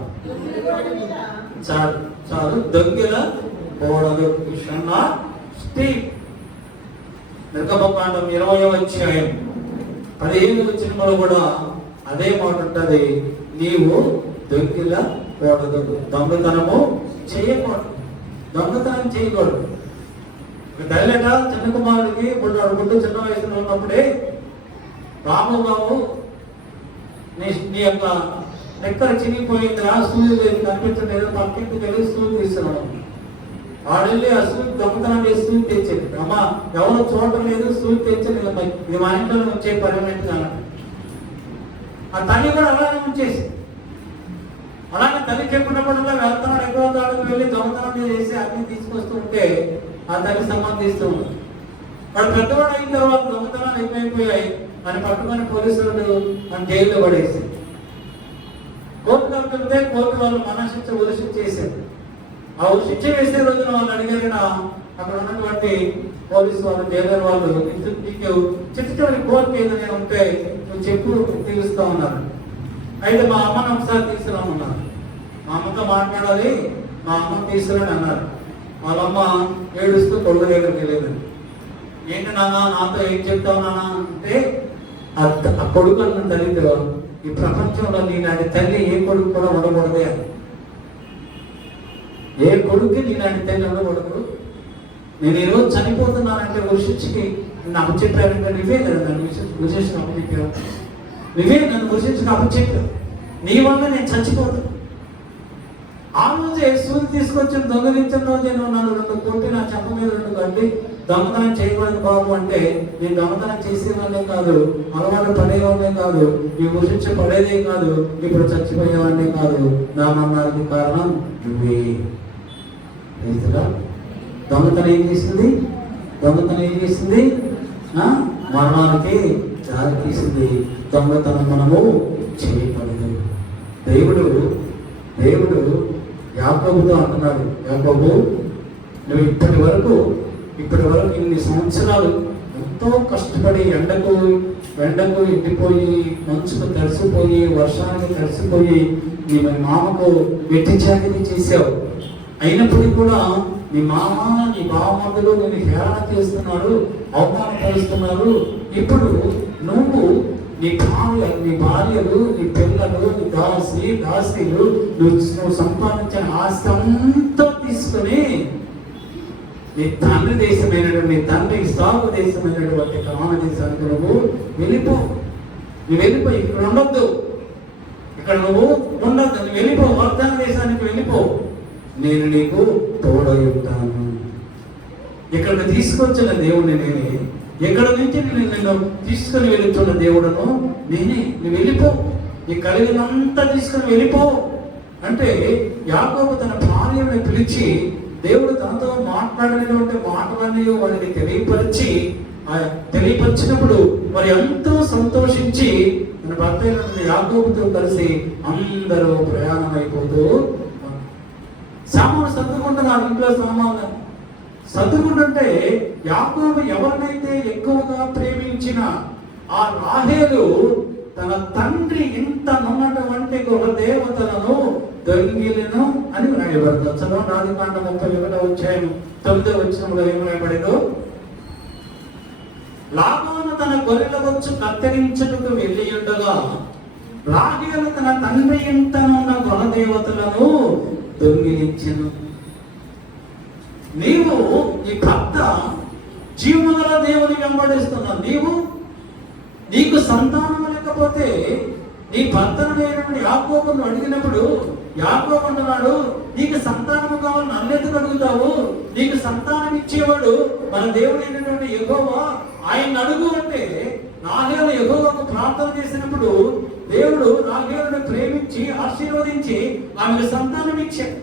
చాలు దొంగిల కూడదు. నిర్గమకాండం 20వ అధ్యాయం 15వ వచనంలో కూడా అదే మాట ఉంటది. నీవు దొంగిల కూడదు, దొంగతనము చేయకూడదు, దొంగతనం చేయకూడదు. తల్లిట చిన్న కుమారుడికి అడుగుంటూ చిన్న వయసులో ఉన్నప్పుడే రామబాబు నీ యొక్క ఎక్కడ చిరిగిపోయిందిరా, సూర్యుడు కనిపించలేదు, పక్కింటి వెళ్ళి సూర్యుడు తీస్తున్నాడు. వాడెళ్ళి ఆ సూర్యుడు దొంగతనం చేసి సూర్యుడు తెచ్చేది. అమ్మ ఎవరు చూడటం లేదు, సూర్యుడు తెచ్చేది, ఇది మా ఇంట్లో ఉంచే పర్మనెంట్ గా. ఆ తల్లి కూడా అలాగే ఉంచేసి, అలాగే తల్లి చెప్పినప్పుడల్లా వెళ్తున్నాడు, ఎక్కువ దాడుకు వెళ్ళి దొంగతనం చేసి అన్ని తీసుకొస్తూ ఉంటే ఆ తల్లి సంబంధిస్తూ ఉంటుంది. వాడు పెద్దవాడు అయిన తర్వాత దొంగతనాలు ఎక్కువైపోయాయి అని పట్టుకొని పోలీసులు మన జైల్లో పడేసి కోర్టు కలుపుతుంటే కోర్టు వాళ్ళు మనశిక్ష ఉరిశిక్ష చేశారు. ఆ ఉరిశిక్ష వేసే రోజున వాళ్ళు అడిగిన అక్కడ ఉన్నటువంటి పోలీసు వాళ్ళు, జైలర్ వాళ్ళు, నీకు చిన్న కోర్టు ఏదైనా ఉంటే నువ్వు చెప్పు తీరుస్తా ఉన్నారు. అయితే మా అమ్మను ఒకసారి తీసుకురామన్నారు. మా అమ్మతో మాట్లాడాలి, మా అమ్మను తీసుకురని అన్నారు. వాళ్ళమ్మ ఏడుస్తూ కొడుకు దగ్గరికి వెళ్ళేది. ఏంటి నాన్న నాతో ఏం చెప్తావు నాన్న అంటే, ఆ కొడుకు అన్న తల్లితో ఈ ప్రపంచంలో నీలాంటి తల్లి ఏ కొడుకు కూడా ఉండకూడదే అని. ఏ కొడుకు నీలాంటి తల్లి ఉండకూడదు. నేను ఈరోజు చనిపోతున్నానంటే ఉషించికి నాకు చెప్పారంటే నువ్వే కదా నన్ను ఉషించిన అప్పచెప్పావు, నువ్వే నన్ను ఉషించిన అప్పచెప్పావు, నీ వల్ల నేను చచ్చిపోతాను. ఆ రోజే సూర్యుడు తీసుకొచ్చిన దొంగలించిన రోజే నువ్వు నన్ను 2 కొట్టి నా చెంప మీద 2 గంటి దొంగతనం చేయకూడదు బాబు అంటే, నేను దొంగతనం చేసేవాళ్ళే కాదు, అలవాటు పడేవాళ్ళే కాదు, ఈ ఉషించ పడేదే కాదు, ఇప్పుడు చచ్చిపోయేవాళ్ళే కాదు. నా మరణానికి కారణం నువ్వే. దొంగతనం ఏం చేసింది? దొంగతనం ఏం చేసింది? మరణానికి దారి తీసింది. దొంగతనం మనము చేయకూడదు. దేవుడు యాకోబుతో అంటున్నాడు, యాకోబు నువ్వు ఇప్పటి వరకు ఇన్ని సంవత్సరాలు ఎంతో కష్టపడి ఎండకు ఎండకు ఎండిపోయి, మంచుకు తడిసిపోయి, వర్షానికి తడిసిపోయి నీ మామకు వెట్టి చాకిరీ చేసావు. అయినప్పటికీ కూడా నీ మామ, నీ బావమరుదులు నేను హేళన చేస్తున్నారు, అవమానపరుస్తున్నారు. ఇప్పుడు నువ్వు నీ భార్యలు, నీ పిల్లలు, నీ దాసీలు నువ్వు సంపాదించిన ఆస్తి అంతా తీసుకొని నీ తండ్రి దేశమైనటువంటి, నీ తండ్రి సాగు దేశమైనటువంటి కనాను దేశానికి నువ్వు వెళ్ళిపో. ఇక్కడ ఉండొద్దు, ఇక్కడ నువ్వు ఉండొద్దు, నువ్వు వెళ్ళిపో, వాగ్దాన దేశానికి వెళ్ళిపో, నేను నీకు తోడై ఉంటాను. ఇక్కడికి తీసుకొచ్చిన దేవుడిని నేనే, ఎక్కడ నుంచి నిన్ను తీసుకుని వెళుతున్న దేవుడను నేనే. నువ్వు వెళ్ళిపో, నీ కలిగినంతా తీసుకుని వెళ్ళిపో అంటే యాకోబు తన భార్యను పిలిచి దేవుడు తనతో మాట్లాడినటువంటి మాటలన్నీ వాడిని తెలియపరిచినప్పుడు మరి ఎంతో సంతోషించి తన భర్త యాకోబుతో కలిసి అందరూ ప్రయాణం అయిపోతూ సామాను సర్దుకుంటున్నారు. ఇంట్లో సామాను సర్దుకుంటుంటే యాకోబు ఎవరినైతే ఎక్కువగా ప్రేమించిన ఆ రాహేలు తన తండ్రి ఇంత నున్నటువంటి గృహ దేవతలను దొంగిలను అని వ్రాయబడతారు. చదవండి ఆదికాండం 31వ అధ్యాయం 9వ వచనంలో ఏం వ్రాయబడిందో, లాబాను తన గొర్రెల బొచ్చు కత్తిరించుటకు వెళ్ళి ఉండగా రాహేలు తన తండ్రి ఇంత నున్న గృహ దేవతలను దొంగిలించెను. నీవు ఈ భర్త జీవముగల దేవుని వెంబడిస్తున్నావు. నీకు సంతానం లేకపోతే నీ భర్తను నేను యాకోబును అడిగినప్పుడు యాకోబు అంటున్నాడు, నీకు సంతానము కావాలి, నన్నెందుకు అడుగుతావు? నీకు సంతానం ఇచ్చేవాడు మన దేవుడు అయినటువంటి యెహోవా, ఆయన అడుగు అంటే రాహేలు యెహోవాకు ప్రార్థన చేసినప్పుడు దేవుడు రాహేలును ప్రేమించి ఆశీర్వదించి ఆమెకు సంతానం ఇచ్చాడు.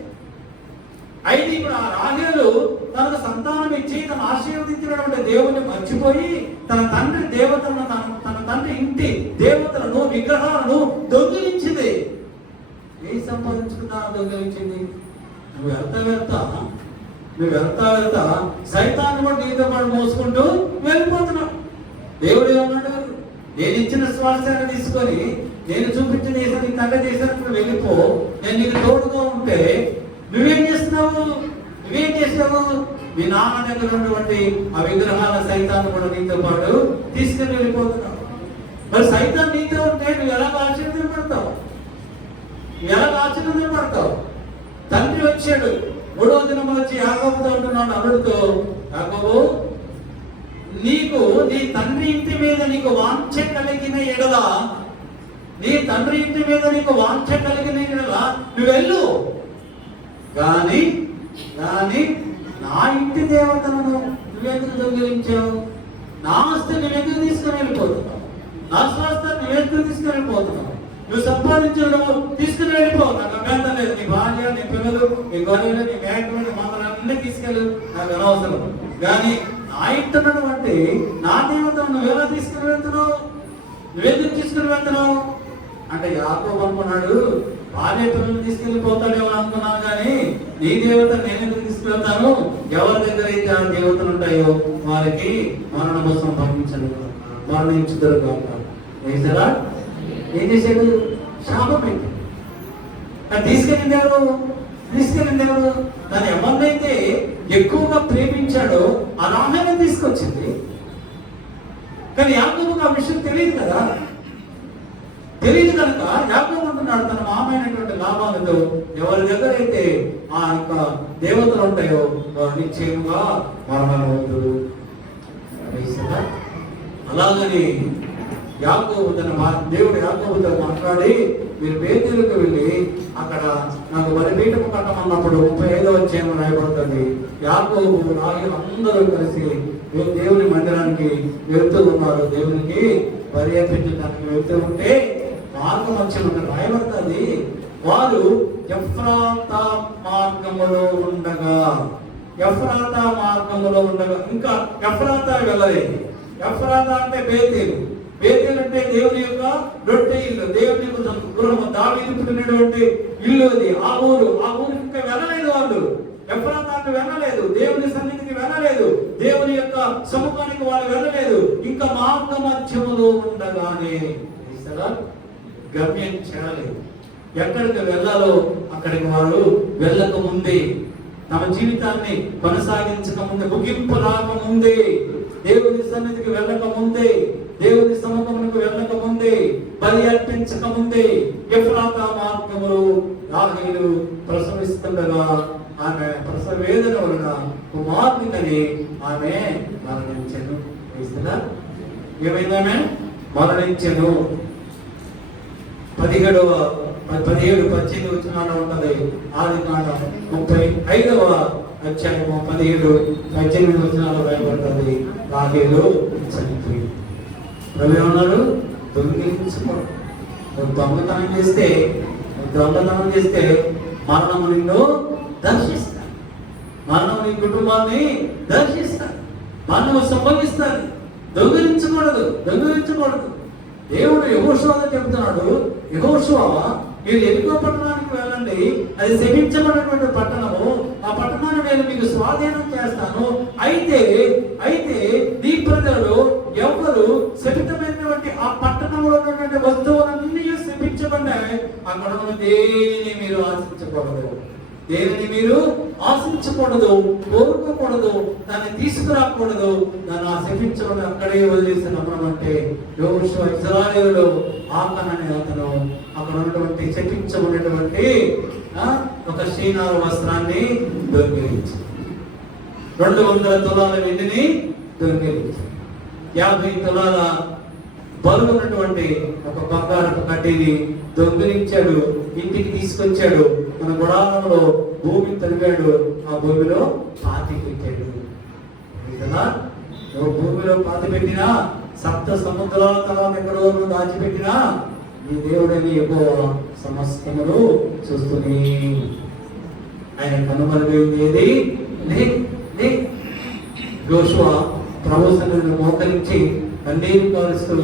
అయితే ఇప్పుడు ఆ రాహేలు తనకు సంతానం ఇచ్చి తను ఆశీర్వదించినటువంటి దేవుని మర్చిపోయి తన తండ్రి దేవతలను, తన తండ్రి ఇంటి దేవతలను, విగ్రహాలను దొంగిలించింది. ఏం సంపాదించుకున్నా దొంగిలించింది? నువ్వు వెళ్తా సైతాన్ని కూడా నీతో పాటు మోసుకుంటూ వెళ్ళిపోతున్నావు. దేవుడు ఏమన్నాడు? నేను ఇచ్చిన స్వాస్థ్యాన్ని తీసుకొని నేను చూపించిన దేశం నీ తండ్రి దేశానికి వెళ్ళిపో, నేను నీకు తోడుగా ఉంటే నువ్వేం చేస్తున్నావు? మీ నాన్న దగ్గర ఉన్నటువంటి ఆ విగ్రహాల సైతాన్ని కూడా నీతో పాటు తీసుకుని వెళ్ళిపోతున్నావు. మరి సైతాన్ని నీతో ఉంటే నువ్వు ఎలా ఆశీర్వదింపడతావు? తండ్రి వచ్చాడు, 3వ దినం వచ్చి యాకోబుతో ఉంటున్నాడు, అల్లుడితో, యాకోబు నీకు నీ తండ్రి ఇంటి మీద నీకు వాంఛ కలిగిన ఎడల నువ్వు వెళ్ళు, కానీ నా ఇంటి దేవతలను నువ్వెందుకు దొంగిలించావు? నా ఆస్తి నువ్వెందుకు తీసుకుని వెళ్ళిపోతున్నావు? నా స్వాస్థ్యాన్ని నువ్వెందుకు తీసుకుని వెళ్ళిపోతున్నావు? నువ్వు సంపాదించడం తీసుకుని వెళ్ళిపో, నాకు అభ్యంతరం లేదు. నీ భార్య, నీ పిల్లలు, నీ గొర్రెలు, నీ మేకలు, నీ మందలన్నీ తీసుకెళ్ళు, నాకు అనవసరం. కానీ నా ఇంటున్నటువంటి నా దేవతను నువ్వెలా తీసుకుని వెళ్తున్నావు? నువ్వెందుకు తీసుకుని వెళ్తున్నావు అంటే యాకోబు అనుకున్నాడు, భార్య పిల్లలు తీసుకెళ్ళిపోతాడేమో అనుకున్నాను, కానీ నీ దేవత నేను ఎందుకు తీసుకెళ్తాను? ఎవరి దగ్గర అయితే ఆ దేవతలు ఉంటాయో వారికి మరణ కోసం మరణించుతారు కాక. ఏం చేశాడు? శాపం ఏంటి? తీసుకెళ్ళింది ఎవరు? దాన్ని ఎవరినైతే ఎక్కువగా ప్రేమించాడో ఆ రాహేలు తీసుకొచ్చింది. కానీ యాకోబుకు ఆ విషయం తెలియదు కనుక యాకోబు అంటున్నాడు తన మామైనటువంటి లాభాలతో ఎవరి దగ్గర అయితే ఆ యొక్క దేవతలు ఉంటాయో వారు నిశ్చయముగా మరణవంతుడు. అలాగని దేవుడు యాకోబుతో మాట్లాడి మీరు బేతేలుకు వెళ్ళి అక్కడ నాకు బలిపీఠము కట్టమన్నప్పుడు 35వ అధ్యాయం రాయబడుతుంది. యాకోబు రాహేలు అందరూ కలిసి దేవుని మందిరానికి వెళ్తూ ఉన్నారు. దేవునికి పర్యటించడానికి వెళ్తూ ఉంటే మార్గం వచ్చిన రాయబడుతుంది, వారు ఎఫ్రాతా మార్గములో ఉండగా ఇంకా ఎఫ్రాతా వెళ్ళలేదు. ఎఫ్రాతా అంటే బేతేలు అంటే దేవుని యొక్క రొట్టె ఇల్లు, దేవుని గృహము, దావీదు పుట్టినటువంటి ఇల్లు అది. ఆ ఊరు ఇంకా వెళ్ళలేదు వాళ్ళు. ఎఫ్రాతాకు వెళ్ళలేదు, దేవుని సన్నిధికి వెళ్ళలేదు, దేవుని యొక్క సముఖానికి వారు వెళ్ళలేదు. ఇంకా మార్గ మధ్యములో ఉండగానే గమ్యం చేరలేదు. ఎక్కడికి వెళ్ళాలో అక్కడికి వారు వెళ్ళక ముందే, తమ జీవితాన్ని కొనసాగించక ముందే, ముగింపు రాకముందే, దేవుని సన్నిధికి వెళ్ళక ముందే, దేవుని సముఖమునకు వెళ్ళక ముందే, బలి అర్పించక ముందే ఎఫ్రాతా మార్గములో రాహేలు ప్రసవిస్తుండగా ఆమె ప్రసవ వేదన వలన కుమార్తెని ఆమె మరణించెను. ఏమైందామె మరణించెను. 17-18 వచనాలు ఉంటది. ఆదికాండం 35వ అధ్యాయము 17-18 వచనాలు రాయబడుతుంది. రాహేలు చనిపోయి ప్రభు అన్నాడు, దొంగిలించుకోడు. దొంగతనం చేస్తే మరణము నిన్ను దర్శిస్తాను, మరణం నీ కుటుంబాన్ని దర్శిస్తాను, మరణము సంభవిస్తాను. దొంగిలించకూడదు. దేవుడు యెహోషువతో చెబుతున్నాడు, యెహోషువ మీరు ఎరికో పట్టణానికి వెళ్ళండి, అది శపించబడినటువంటి పట్టణము, ఆ పట్టణాన్ని నేను మీకు స్వాధీనం చేస్తాను. అయితే నీ ప్రజలు ఎవరు శపితమైనటువంటి ఆ పట్టణంలో ఉన్నటువంటి వస్తువులన్నీ శపించబడ్డాయి. అక్కడ దేనిని మీరు ఆశించకూడదు, కోరుకోకూడదు, దాన్ని తీసుకురాకూడదు. దాన్ని ఆ శపించడం అక్కడే వదిలేసినప్పుడు అంటే యెహోషువ ఇశ్రాయేలులో ఆకాన్ అనే అతను అక్కడ ఉన్నటువంటి శపించబడినటువంటి ఒక శ్రీనార వస్త్రాన్ని దొంగిలించి 200 తులాల వెండిని దొంగిలించి 50 తులాల బరువు ఉన్నటువంటి ఒక బంగారపు కడ్డీని దొంగిలించాడు. ఇంటికి తీసుకొచ్చాడు. మన గుడారంలో భూమి తవ్వాడు. ఆ భూమిలో పాతి పెట్టాడు. భూమిలో పాతి పెట్టినా, సప్త సముద్రాల తర్వాత ఎక్కడో దాచిపెట్టినా ఈ దేవుడని ఎక్కువ సమస్తములు చూస్తూనే ఆయన కనుమరుగైంది యోషువ ప్రభు సన్నిధిని మోకరించి కన్నీరు కారుస్తూ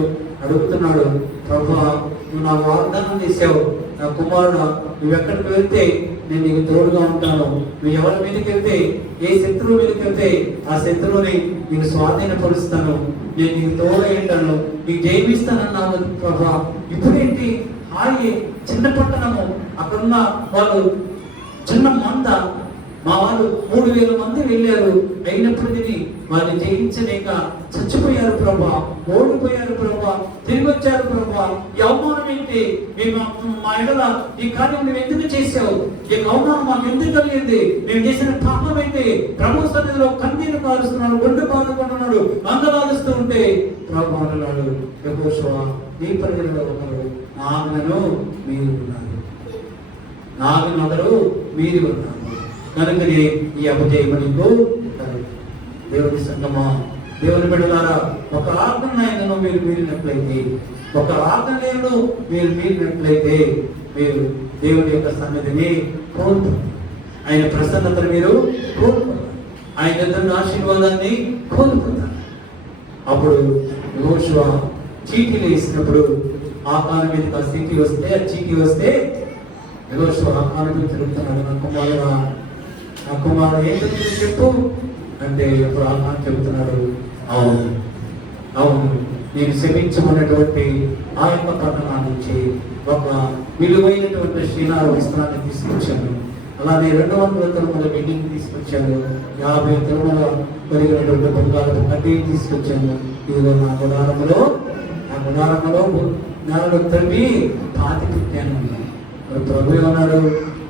అడుగుతున్నాడు, ప్రభువా నువ్వు నాకు వాగ్దానం చేసావు, నా కుమారుడు నువ్వు ఎక్కడికి వెళ్తే నేను నీకు తోడుగా ఉంటాను. నువ్వు ఎవరి మీదకి వెళ్తే, ఏ శత్రువు మీదకి వెళ్తే ఆ శత్రువుని నీకు స్వాధీనపరుస్తాను, నేను నీకు తోడై ఉంటాను, నీకు జయమిస్తానన్నావు ప్రభా. ఇప్పుడేంటి హాయి చిన్న పట్టణము, అక్కడున్న వాళ్ళు చిన్న మంద, మా వాళ్ళు 3000 మంది వెళ్ళారు. అయినప్పటికీ వాళ్ళు జయించలేక చచ్చిపోయారు ప్రభా, ఓడిపోయారు ప్రభా, తిరిగి వచ్చారు ప్రభా. ఈ అవమానం ఏంటి? మేము మా ఎడల ఈ కార్యం నువ్వు ఎందుకు చేసావు? ఈ అవమానం మాకు ఎందుకు కలిగింది? మేము చేసిన పాపం ఏంటి? ప్రభు సన్నిధిలో కన్నీరు కారుస్తున్నాడు, గుండె బాదుకుంటున్నాడు, అందలాలుస్తూ ఉంటే ప్రభు అన్నాడు, యెహోషువ నీ ప్రజలలో ఒకరు నాగను మీరు ఉన్నారు, నాగనొకరు మీరు ఉన్నారు, కనుకనే ఈ అపజయమనికు దేవుని సంగమా, దేవుని బిడ్డలారా, ఒక ఆజ్ఞను మీరు మీరినట్లయితే, ఒక ఆజ్ఞను మీరు మీరినట్లయితే మీరు దేవుని యొక్క సన్నిధిని కోరుతారు, ఆయన ప్రసన్నతను మీరు కోరుకుంటారు, ఆయన ఇద్దరు ఆశీర్వాదాన్ని కోరుకుంటారు. అప్పుడు యెహోషువ చీటీలు వేసినప్పుడు ఆకారం మీద చీటీ వస్తే యెహోషువ ఆకారం మీద తిరుగుతున్నాడు, నా కుమారుడు ఏం చెప్తుంది చెప్పు అంటే ఇప్పుడు ఆకారం చెబుతున్నాడు, అవును నేను శపించమన్నటువంటి ఆ యొక్క పట్టణం నుంచి ఒక విలువైనటువంటి శ్రీనార వస్త్రాన్ని తీసుకొచ్చాను, అలానే 200 తులముల వెండిని తీసుకొచ్చాను, 50 తులముల పెరిగినటువంటి బంగారు కడ్డీని తీసుకొచ్చాను. ఇదిగో నా గుడారంలో నెలలో తవ్వి పాతి పెట్టాను. ప్రభు అన్నాడు,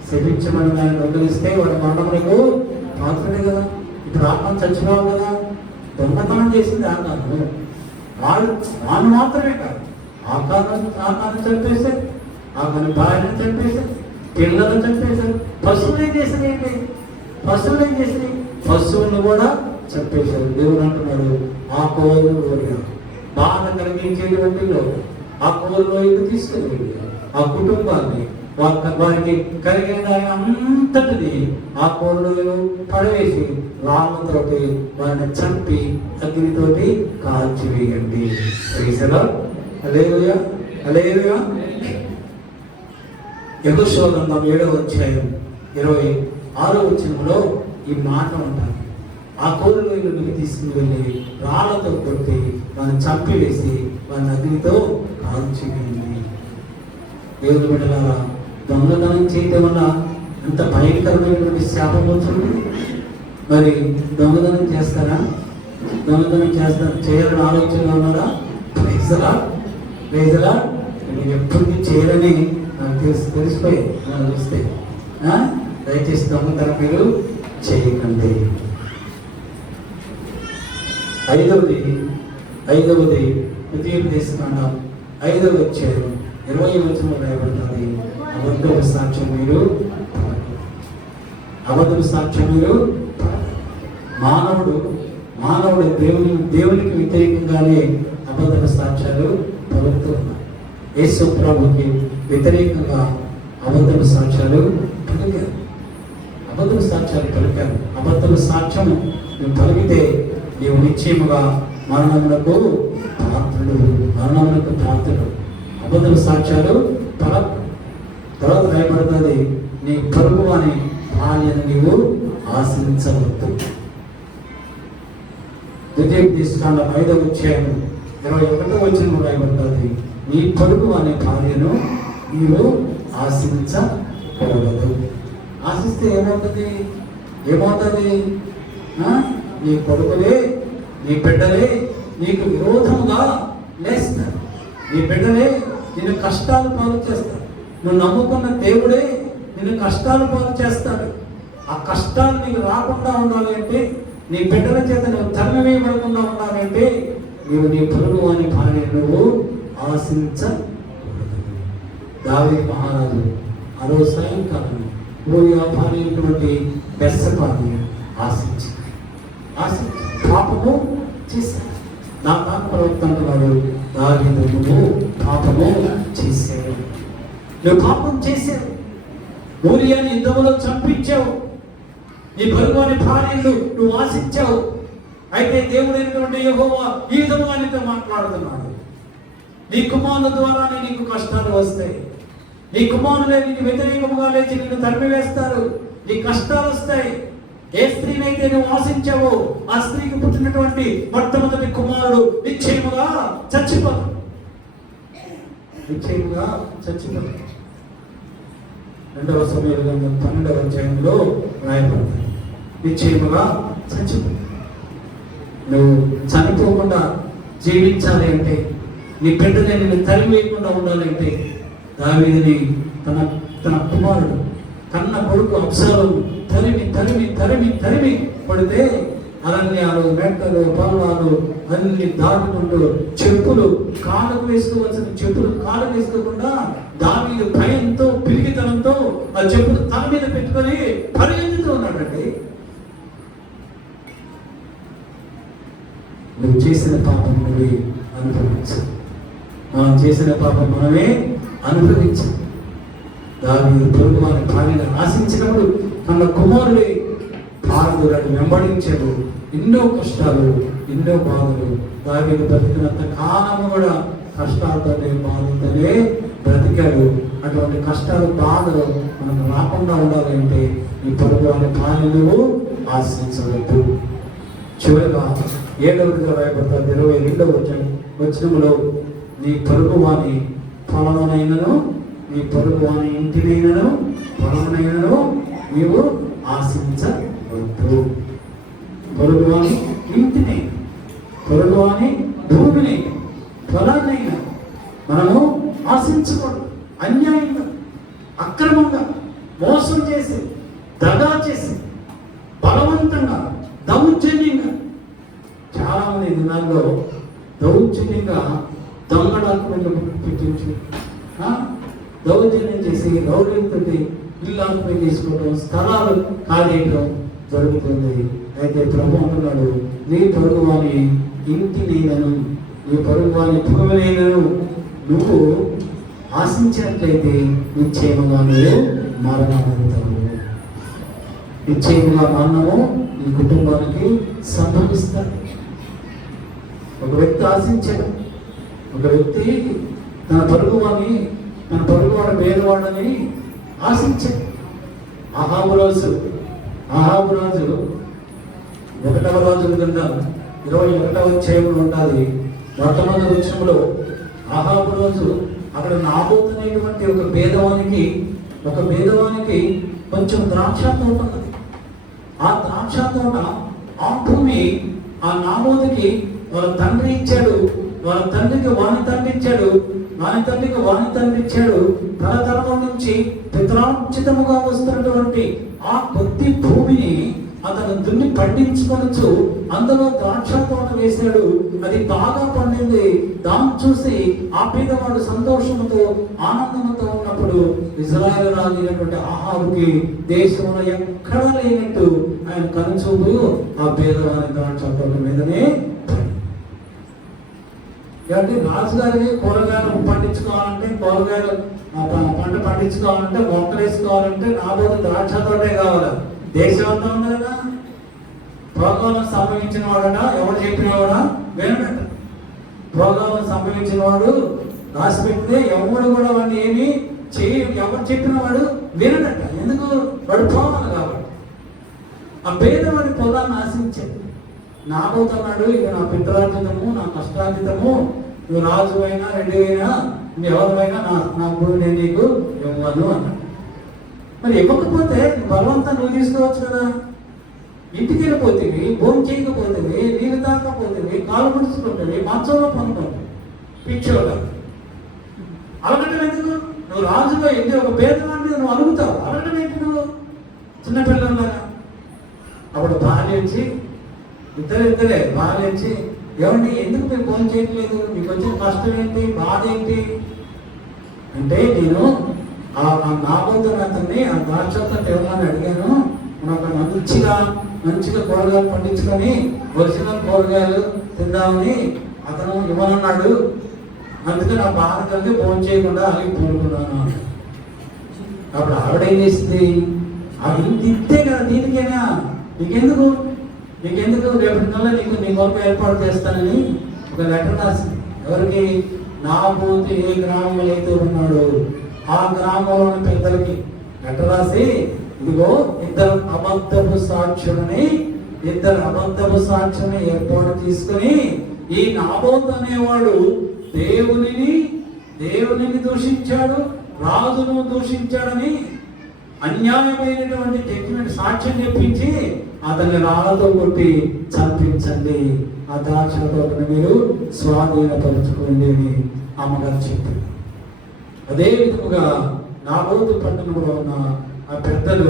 శపించమని దాన్ని దొంగిలిస్తే వాడు మరణములకు పాత్రడే కదా. ఇప్పుడు ఆకారం చచ్చినావు కదా, దొంగతనం చేసింది ఆకారం. వాళ్ళు మాత్రమే కాదు, ఆకారం చంపేశారు, ఆకారం భార్యను చంపేశారు, పిల్లలను చంపేశారు, పశువులు ఏం చేసినాయి, పశువులను కూడా చంపేశారు. దేవుడు అంటున్నాడు, ఆ కోరు బాధ కలిగించేటువంటి ఆ కోరులో ఇది తీసుకుని ఆ కుటుంబాన్ని వారికి కలిగిన అంతటిది ఆ కోరులో పడవేసి రాళ్ళతోటి వారిని చంపి అగ్నితోటి కాల్చివేయండి. హల్లెలూయా హల్లెలూయా. యెహోషువ గ్రంథం 7వ అధ్యాయం 26వ వచనంలో ఈ మాట ఉంటారు. ఆ కోరలోకి తీసుకుని వెళ్ళి రాళ్లతో కొట్టి వారిని చంపివేసి వారిని అగ్నితో కాల్చివేయండి. దేవుని బిడ్డలారా, దొంగతనం చేయడం వల్ల ఎంత భయంకరమైనటువంటి శాపం వచ్చింది. మరి దొంగతనం చేస్తారా? దొంగతనం చేయాలని ఆలోచనలో ఉన్నారా? ప్రైజలా నేను ఎప్పటికీ చేయరని నాకు తెలిసిపోయి నన్ను చూస్తే దయచేసి దొంగతనం మీరు చేయకండి. ఐదవది ద్వితీయోపదేశకాండం 5వ అధ్యాయం 20వ వచనంలో రాయబడుతుంది, అబద్ధపు సాక్ష్యం మీరు మానవుడు దేవునికి వ్యతిరేకంగానే అబద్ధపు సాక్ష్యాలు పలుకుతూ ఉన్నారు. యేసు ప్రభుకి వ్యతిరేకంగా అబద్ధపు సాక్ష్యాలు పలికారు. అబద్ధపు సాక్ష్యము నువ్వు పలికితే నీవు నిశ్చయముగా మరణములకు పాత్రుడు. అబద్ధపు సాక్ష్యాలు తర్వాత రాయబడుతుంది, నీ పొరుగు అని భార్యను నీవు ఆశించవద్దు. ద్వితీయోపదేశకాండం 5వ అధ్యాయం 21వ వచనంలో రాయబడుతుంది, నీ పొరుగు అనే భార్యను నీవు ఆశించకూడదు. ఆశిస్తే ఏమవుతుంది? నీ కొడుకులే నీ బిడ్డలే నీకు విరోధముగా లేస్తారు. నీ బిడ్డలే నిన్ను కష్టాలు పాలు చేస్తారు. నువ్వు నమ్ముకున్న దేవుడే నిన్ను కష్టాలు పాలు చేస్తాడు. ఆ కష్టాలు నీకు రాకుండా ఉండాలి అంటే, నీ బిడ్డల చేత నువ్వు తరిమివేయబడకుండా ఉండాలంటే, నీవు నీ పొరుగు అని భార్య నువ్వు ఆశించకూడదు. దావీదు మహారాజు ఆ రోజు సాయంకాలం భార్య అయినటువంటి బెత్షెబాని ఆశించి పాపము చేశాడు. నా ప్రవక్త అంటున్నాడు, దావీదు నువ్వు పాపము చేశావు. నువ్వు పాపం చేశావు. ఊరియాని యుద్ధంలో చంపించావు. నీ పొరుగువాని భార్యను నువ్వు ఆశించావు. అయితే దేవుడైనటువంటి యెహోవా ఈ విధముగా నీతో మాట్లాడుతున్నాడు, నీ కుమారుల ద్వారానే నీకు కష్టాలు వస్తాయి. నీ కుమారులే నీకు వ్యతిరేకముగా లేచి నిన్ను తరిమివేస్తారు. నీ కష్టాలు వస్తాయి. ఏ స్త్రీనైతే నువ్వు ఆశించావో ఆ స్త్రీకి పుట్టినటువంటి మొట్టమొదటి కుమారుడు నిశ్చయముగా చచ్చిపోతాడు. 2వ సమూయేలు గ్రంథం 12వ అధ్యాయంలో రాయబడుతుంది, నిశ్చయముగా చచ్చిపోతాడు. నువ్వు చనిపోకుండా జీవించాలి అంటే, నీ బిడ్డని నిన్ను తరివేయకుండా ఉండాలంటే, దావీదుని తన కుమారుడు కన్న కొడుకు అబ్షాలోము తరిమి పడితే అరణ్యాలు, మెట్టలు, పల్లాలు అన్ని దాటుకుంటూ చెప్పులు కాళ్ళకు వేసుకోవాల్సిన చెప్పులు కాళ్ళకు వేసుకోకుండా దావీదు భయంతో పిరిగితనంతో ఆ చెప్పులు తల మీద పెట్టుకొని పరిగెత్తుతూ ఉన్నాడండి. నువ్వు చేసిన పాపం నువ్వే అనుభవించు. మనం చేసిన పాపం మనమే అనుభవించు. దావీదు పొరుగు వారి భార్యను ఆశించినప్పుడు తన కుమారుడే భారతులను వెంబడించాడు. ఎన్నో కష్టాలు, ఎన్నో బాధలు. దావీదు బ్రతికినంత కాలము కూడా కష్టాలతోనే, బాధలతోనే బ్రతికాడు. అటువంటి కష్టాలు, బాధలు మనకు రాకుండా ఉండాలంటే ఈ పొరుగు వారి భార్యను ఆశించవద్దు. చివరిగా 7వదిగా రాయబడతారు 22వ వచనములో, నీ పొరుగు వాని పొలమునైనను, నీ పొరుగు వాని ఇంటినైనను, పొలమునైనను నీవు ఆశించవద్దు. పొరుగు వాని ఇంటిని, పొరుగు వాని భూమిని, పొలాన్నైనా మనము ఆశించకూడదు. అన్యాయంగా, అక్రమంగా, మోసం చేసి, దగా చేసి, బలవంతంగా, దౌర్జన్యంగా, చాలామంది దినాల్లో దౌర్జన్యంగా దొంగ డాక్యుమెంట్లు పెట్టించి దౌర్జన్యం చేసి రౌడీలతో ఇల్లు ఆక్యుపై చేసుకోవడం, స్థలాలు కాజేయడం జరుగుతుంది. అయితే ప్రభు అంటున్నాడు, నీ పొరుగు వాని ఇంటినైనను, నీ పొరుగు వాని భూమినైనను నువ్వు ఆశించినట్లయితే నిశ్చయముగా నువ్వు మరణమవుతావు. నిశ్చయముగా మరణము నీ కుటుంబానికి సంభవిస్తాడు. ఒక వ్యక్తి ఆశించాడు. ఒక వ్యక్తి తన పొరుగువాని పేదవాడని ఆశించాడు. అహాబు రోజు అహాబు రాజు 1వ రాజుల గ్రంథం 21వ అధ్యాయంలో ఉండాలి. మొట్టమొదటి వచనంలో అహాబు రాజు అక్కడ నాబోతు అనేటువంటి ఒక భేదవానికి కొంచెం ద్రాక్ష తోట ఉన్నది. ఆ ద్రాక్ష తోట ఆ భూమి ఆ నాబోతుకి వాళ్ళ తండ్రి ఇచ్చాడు. వాళ్ళ తండ్రికి వాని తండ్రి ఇచ్చాడు. వాని తండ్రికి వాని తండ్రి ఇచ్చాడు. తరతరం నుంచి పిత్రార్జితముగా వస్తున్నటువంటి ఆ కొద్ది భూమిని అతను దున్ని పండించుకొనొచ్చు. అందులో ద్రాక్ష తోట వేశాడు. అది బాగా పండింది. దాన్ని చూసి ఆ పేదవాడు సంతోషంతో ఆనందంతో ఉన్నప్పుడు ఇజ్రాయేలు రాజైనటువంటి అహాబుకి దేశంలో ఎక్కడా లేనట్టు ఆయన కనుచూపు ఆ పేదవాడి ద్రాక్ష తోట మీదనే కాబట్టి రాజుగారికి కూరగాయలు పండించుకోవాలంటే పంట పండించుకోవాలంటే మొక్కలు వేసుకోవాలంటే నాబోతు ద్రాక్ష తోటే కావాలి. దేశం అంతా ఉంది కదా. భోగాలను సంభవించిన వాడట ఎవరు చెప్పినవాడా వినడట. భోగాలను సంభవించిన వాడు రాసి పెడితే ఎవడు కూడా వాడిని ఏమి ఎవరు చెప్పిన వాడు వినడట. ఎందుకు? వాడు పోవాలి కాబట్టి. ఆ పేదవాడి పొలాన్ని ఆశించాడు. నాబోతున్నాడు, ఇక నా పిత్రార్జితము, నా కష్టార్జితము, నువ్వు రాజు అయినా రెడ్డి అయినా నువ్వు ఎవరైనా నా భూమి నేను నీకు ఇవ్వను అన్నాడు. మరి ఇవ్వకపోతే బలవంతా నువ్వు తీసుకోవచ్చు కదా. ఇంటికి వెళ్ళిపోతుంది, భూమి చేయకపోతుంది, నీళ్ళు తాకపోతుంది, కాలు ముడుచుకుంటుంది, మంచంలో పనుకుంటుంది, పిచ్చోడు అలగటం ఎందుకు? నువ్వు రాజుగా ఇంటి ఒక పేదవాడిని నువ్వు అలుగుతావు. అలగటం ఏంటి? నువ్వు చిన్నపిల్లలాగా. అప్పుడు భార్య వచ్చి ఇద్దరే భార్య వచ్చి, ఏమండి ఎందుకు మీరు ఫోన్ చేయట్లేదు? మీకు వచ్చిన కష్టం ఏంటి, బాధ ఏంటి అంటే, నేను ఆ నాబోతు అతన్ని ఆ ద్రాక్షతో ఇవ్వాలని అడిగాను. నాకు మంచిగా కూరగాయలు పండించుకొని ఒరిజినల్ కూరగాయలు తిందామని అతను ఇవ్వనన్నాడు. అందుకే నా బాధ కలిగి ఫోన్ చేయకుండా అలాగే కోరుకున్నాను. అప్పుడు ఆవిడేం చేసింది? అది ఇంతే కదా, దీనికైనా నీకెందుకు రేపటి నెల నీ కొరకు ఏర్పాటు చేస్తానని ఒక లెటర్ రాసింది. ఎవరికి? నాబోతు ఏ గ్రామంలో అయితే ఉన్నాడు ఆ గ్రామంలోని పెద్దలకి లెటర్ రాసి, ఇదిగో ఇద్దరు అబద్ధపు సాక్ష్యాన్ని ఏర్పాటు తీసుకుని, ఈ నాబోతు అనేవాడు దేవునిని దూషించాడు, రాజును దూషించాడని అన్యాయమైనటువంటి జడ్జిమెంట్ సాక్ష్యం చెప్పించి అతన్ని రాళ్లతో కొట్టి చంపించండి, ఆ ద్రాక్ష తోటను మీరు స్వాధీనపరుచుకోండి అని అమ్మగారు చెప్పింది. అదే విధముగా నాబోతు పట్టణంలో ఉన్న ఆ పెద్దలు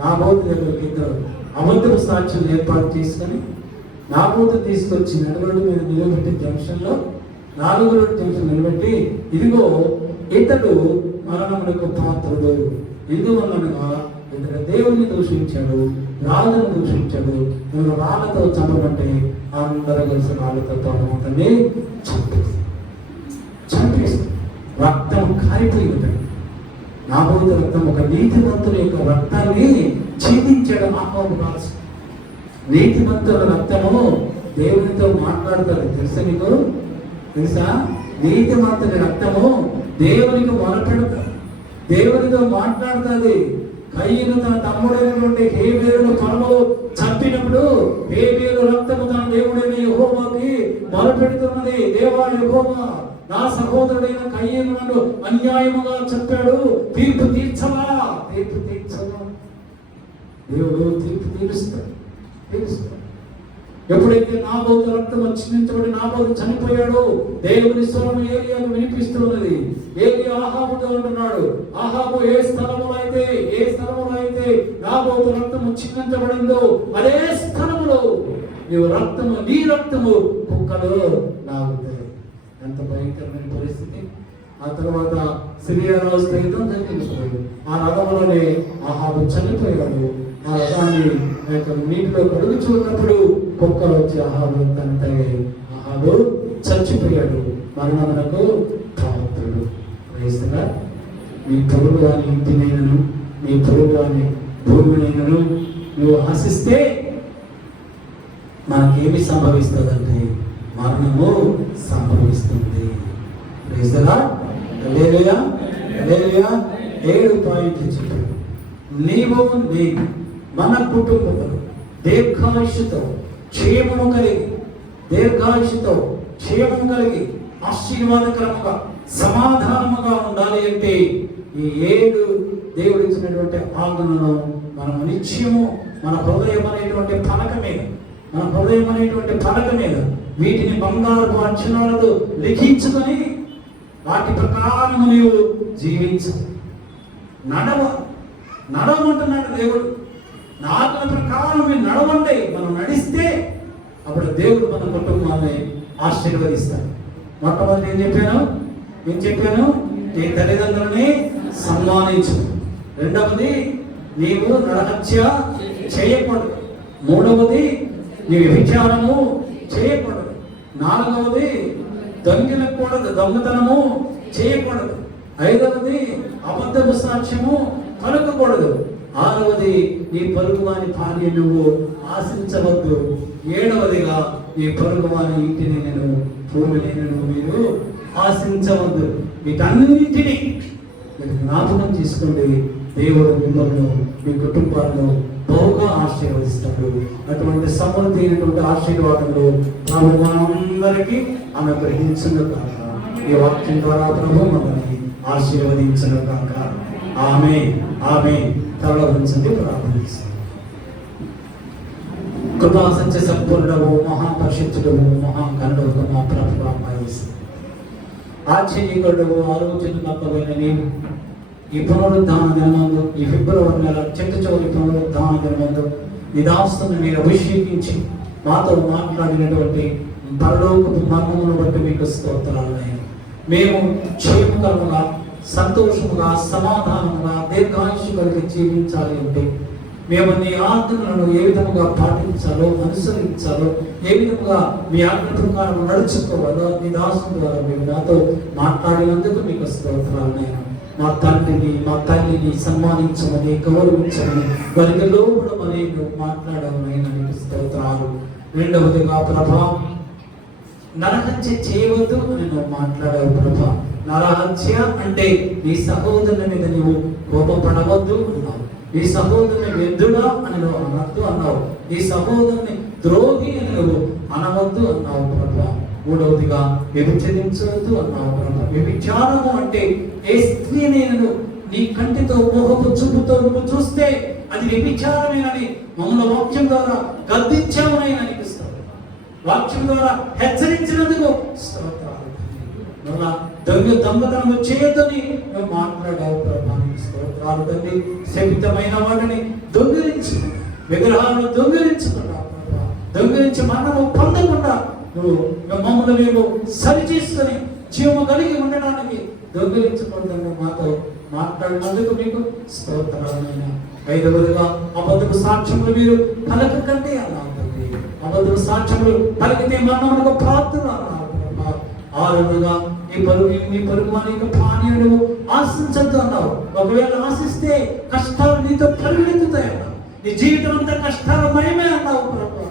నాబోతు దగ్గరికి ఇద్దరు అబద్ధపు సాక్ష్యం ఏర్పాటు చేసుకొని నాబోతు తీసుకొచ్చి నలుగురు మీద నిలబెట్టి జంక్షన్లో నిలబెట్టి, ఇదిగో ఇతడు మరణములకు పాత్రుడు, ఎందువల్లనగా ఇతడు దేవుని దూషించాడు, రాజును దూషించాడు, నువ్వు రాళ్ళతో చంపమంటే అందరూ కలిసి రాళ్ళతో తోటని చంపేసి రక్తం కారిపోయి ఉంటాడు. నాబోతు రక్తం ఒక నీతిమంతుల యొక్క రక్తాన్ని ఛేదించాడు అహాబు రాజు. నీతిమంతుల రక్తము దేవునితో మాట్లాడుతుంది. తెలుసా? నీతిమంతుని రక్తము దేవునికి మొరపెడతాడు, దేవునితో మాట్లాడుతుంది. కయ్యను తన తమ్ముడైనటువంటి హేబేలును పొలంలో చంపినప్పుడు హేబేలు రక్తము తన దేవుడైన యెహోవాకి మొరపెడుతున్నది. దేవా యెహోవా, నా సహోదరుడైన కయ్యను నన్ను అన్యాయముగా చెప్పాడు, తీర్పు తీర్చవా? దేవుడు తీర్పు తీరుస్తాడు. ఎప్పుడైతే నాబోతు రక్తం చిందించబడి నాబోతు చనిపోయాడో దేవుని స్వరం ఏలియాను వినిపిస్తున్నది. ఏలియా అహాబుతో అంటున్నాడు, అహాబు ఏ స్థలములో అయితే నాబోతు రక్తము చిందించబడిందో అదే స్థలములో నీ రక్తము కుక్కలు లాగుతాయి. ఎంత భయంకరమైన పరిస్థితి. ఆ తర్వాత సిరియా రాజు సైతం జరిగించాడు. ఆ రథంలోనే అహాబు చనిపోయాడు. ఆ రథాన్ని నీటిలో కడుగు చూసినప్పుడు కుక్కలు వచ్చి అహాబు చచ్చిపోయాడు. మరణమునకు పాత్రుడు. వేస్తున్నా మీ పొరుగు అని ఇంటినైనను మీ పొరుగు అని భూమినైనను నువ్వు ఆశిస్తే మనకేమి సంభవిస్తుందంటే మరణము సంభవిస్తుంది. 7 పాయింట్లు చెప్పాడు. నీవు మన కుటుంబములు దీర్ఘాయుషుతో క్షేమము కలిగి, దీర్ఘాయుషుతో క్షేమము కలిగి, ఆశీర్వాదకరముగా, సమాధానముగా ఉండాలి అంటే ఈ 7 దేవుడు ఇచ్చినటువంటి ఆజ్ఞలను మనం నిత్యము మన హృదయం అనేటువంటి పలక మీద వీటిని బంగారపు అక్షరాలతో లిఖించుకొని వాటి ప్రకారము నీవు జీవించాలి. నడవమంటున్నాడు దేవుడు. ఆజ్ఞల ప్రకారం మీరు నడవండి. మనం నడిస్తే అప్పుడు దేవుడు మన కుటుంబాన్ని ఆశీర్వదిస్తాడు. మొట్టమొదటి ఏం చెప్పాను? నీ తల్లిదండ్రులని సన్మానించు. రెండవది, నీవు నరహత్య చేయకూడదు. మూడవది, నీ వ్యభిచారము చేయకూడదు. నాలుగవది, దొంగతనము చేయకూడదు. ఐదవది, అబద్ధపు సాక్ష్యము పలుకకూడదు. ఆరవది, నీ పొరుగువాని భార్య నువ్వు ఆశించవద్దు. ఏడవదిగా, నీ పొరుగువాని ఇంటిని భూమిని మీరు ఆశించవద్దు. వీటన్నింటినీ మీరు జ్ఞాపకం చేసుకోండి. దేవుడు మిమ్మల్ని, మీ కుటుంబాలను బహుగా ఆశీర్వదిస్తాడు. అటువంటి సమృద్ధి అయినటువంటి ఆశీర్వాదంలో ప్రభు మనందరికీ అనుగ్రహించును కాక. ఈ వాక్యం ద్వారా ప్రభు మనల్ని ఆశీర్వదించును కాక. ఆమేన్. తలవంచండి, ప్రార్థిస్తాం. కృపా సత్య సంపూర్ణము, మహాపరిశుద్ధుడము, మహాగణుడము మా ప్రభువా, ఆశ్చర్యకరుడము, ఆలోచనకర్తవైన నీవు ఈ పునరుద్ధాన దినమందు, ఈ ఫిబ్రవరి నెల చివరి పునరుద్ధాన దినమందు నీ దాసుని మీరు అభిషేకించి మాతో మాట్లాడినటువంటి పరలోకపు మర్మమును బట్టి మీకు స్తోత్రాలయ్యా. మేము క్షేమకరముగా, సంతోషముగా, సమాధానముగా, దీర్ఘాయుషు కలిగి జీవించాలి అంటే మేము నీ ఆజ్ఞలను ఏ విధముగా పాటించాలో, అనుసరించాలో, ఏ విధముగా మీ ఆజ్ఞ ప్రకారం నడుచుకోవాలో నీ దాసుల ద్వారా మేము నాతో మాట్లాడినందుకు మీకు స్తోత్రాలయ్యా. మా తండ్రిని, మా తల్లిని సన్మానించమని, గౌరవించమని, వారికి లోబడమని నువ్వు మాట్లాడమని నీకు స్తోత్రాలు. రెండవదిగా ప్రభా, నరహత్య చేయవద్దు అని నువ్వు మాట్లాడావు ప్రభా. నరహత్య అంటే నీ సహోదరుని మీద నీవు కోపపడవద్దు అన్నావు. నీ సహోదరుని వ్యర్థుడా అని నువ్వు అనవద్దు అన్నావు. నీ సహోదరుని ద్రోహి అని నువ్వు అనవద్దు అన్నావు ప్రభా. మూడవదిగా, వ్యభిచరించవద్దు అన్నావు ప్రభా. వ్యభిచారము అంటే ఏ స్త్రీని నీ కంటితో, మోహపు చూపుతో నువ్వు చూస్తే అది వ్యభిచారమేనని మమ్మల్ని వాక్యం ద్వారా గద్దించామని అనిపిస్తావు. వాక్యం ద్వారా హెచ్చరించినందుకు స్తోత్రాలు. దొంగతనము చేయొద్దని నువ్వు మాట్లాడావు ప్రభా. స్తోత్రాలు తండ్రి. శపితమైన వాటిని దొంగిలించి, విగ్రహాలను దొంగిలించుకున్నావు ప్రభా. దొంగిలించి మరణము పొందకుండా నువ్వు మమ్మల్ని మేము సరి చేసుకొని జీవము కలిగి ఉండడానికి దొంగిలించకూడదని మాతో మాట్లాడినందుకు మీకు స్తోత్రాలైనా. ఐదవదిగా, అబద్ధపు సాక్ష్యములు మీరు పలకకండి అన్నావు తండ్రి. అబద్ధపు సాక్ష్యములు పలికితే మరణమునకు పాత్రలు అన్నావు ప్రభా. ఆరవదిగా, నీ పొరుగువాని యొక్క పానీయుడు ఆశించద్దు అన్నావు. ఒకవేళ ఆశిస్తే కష్టాలు నీతో పరిగెత్తుతాయి అన్నావు. నీ జీవితం అంతా కష్టాలమయమే అన్నావు ప్రభా.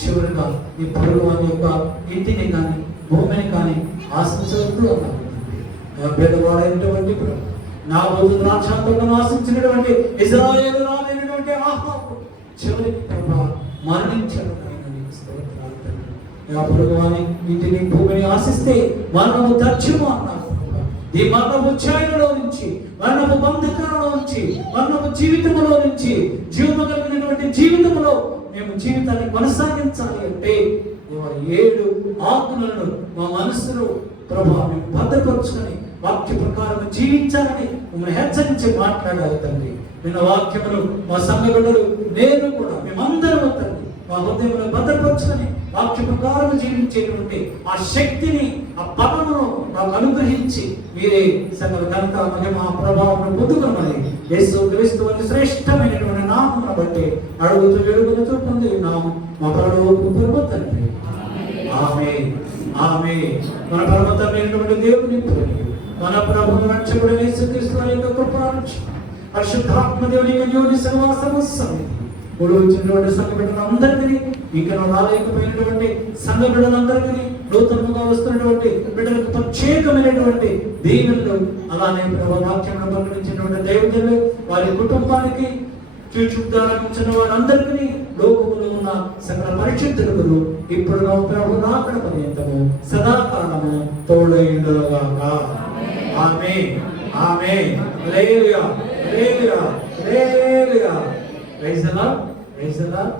చివరిగా, నీ పొరుగువాని యొక్క ఇంటిని కానీ, భూమిని కానీ ఆశించవద్దు అన్నావు. పేదవాడైనటువంటి నా రోజు ద్రాక్షాతోటను ఆశించినటువంటి ఇశ్రాయేలు రాలైనటువంటి ఆహాబు చివరికి ప్రభా మరణించాడు. పొరుగువాని ఇంటిని, భూమిని ఆశిస్తే మరణము తథ్యము అన్నావు. ఈ మరణపు ఛాయలో నుంచి, మరణపు బంధకాలలో నుంచి, మరణపు జీవితంలో నుంచి జీవము కలిగినటువంటి జీవితంలో మేము జీవితాన్ని కొనసాగించాలి అంటే 7 ఆజ్ఞలను మా మనసులో ప్రభా మేము భద్రపరుచుకొని వాక్య ప్రకారం జీవించాలని మమ్మల్ని హెచ్చరించి మాట్లాడాలి తండ్రి. నిన్న వాక్యములు మా సంఘటనలు నేను కూడా మేమందరం తండ్రి మా హృదయంలో భద్రపరుచుకొని వాక్య ప్రకారం జీవించేటువంటి ఆ శక్తిని, ఆ బలమును నాకు అనుగ్రహించి మీరే సకల ఘనత, మహిమ, ప్రభావం పొందుకున్నది యేసు క్రీస్తు వారి శ్రేష్టమైనటువంటి నామమును బట్టి అడుగుతూ వేడుకలతో పొందుకున్నాము మా పరలోకపు తండ్రి. ఆమేన్. మన పరమ తండ్రి దేవుని ప్రేమ, మన ప్రభువు రక్షకుడు యేసు క్రీస్తు వారి యొక్క కృప, పరిశుద్ధాత్మ దేవుని యొక్క సహవాసము సన్నిధి వచ్చినటువంటి సంఘ బిడ్డలందరికీ, ఇంకా రాలేకపోయినటువంటి సంఘ బిడ్డలందరికీ, నూతనంగా వస్తున్నటువంటి బిడ్డలకు ప్రత్యేకమైనటువంటి దీవెనలు, అలానే ప్రభు వాక్యం ప్రకటించినటువంటి దైవజనులు వారి కుటుంబానికి చూచుద్దారమించిన వారందరికీ లోకములో ఉన్న సకల పరిశుద్ధులు ఇప్పుడు నా ప్రభు రాకడ పర్యంతము సదాకాలము తోడైండుగాక. Amen amen. Hallelujah hallelujah hallelujah. Praise the Lord praise the lord.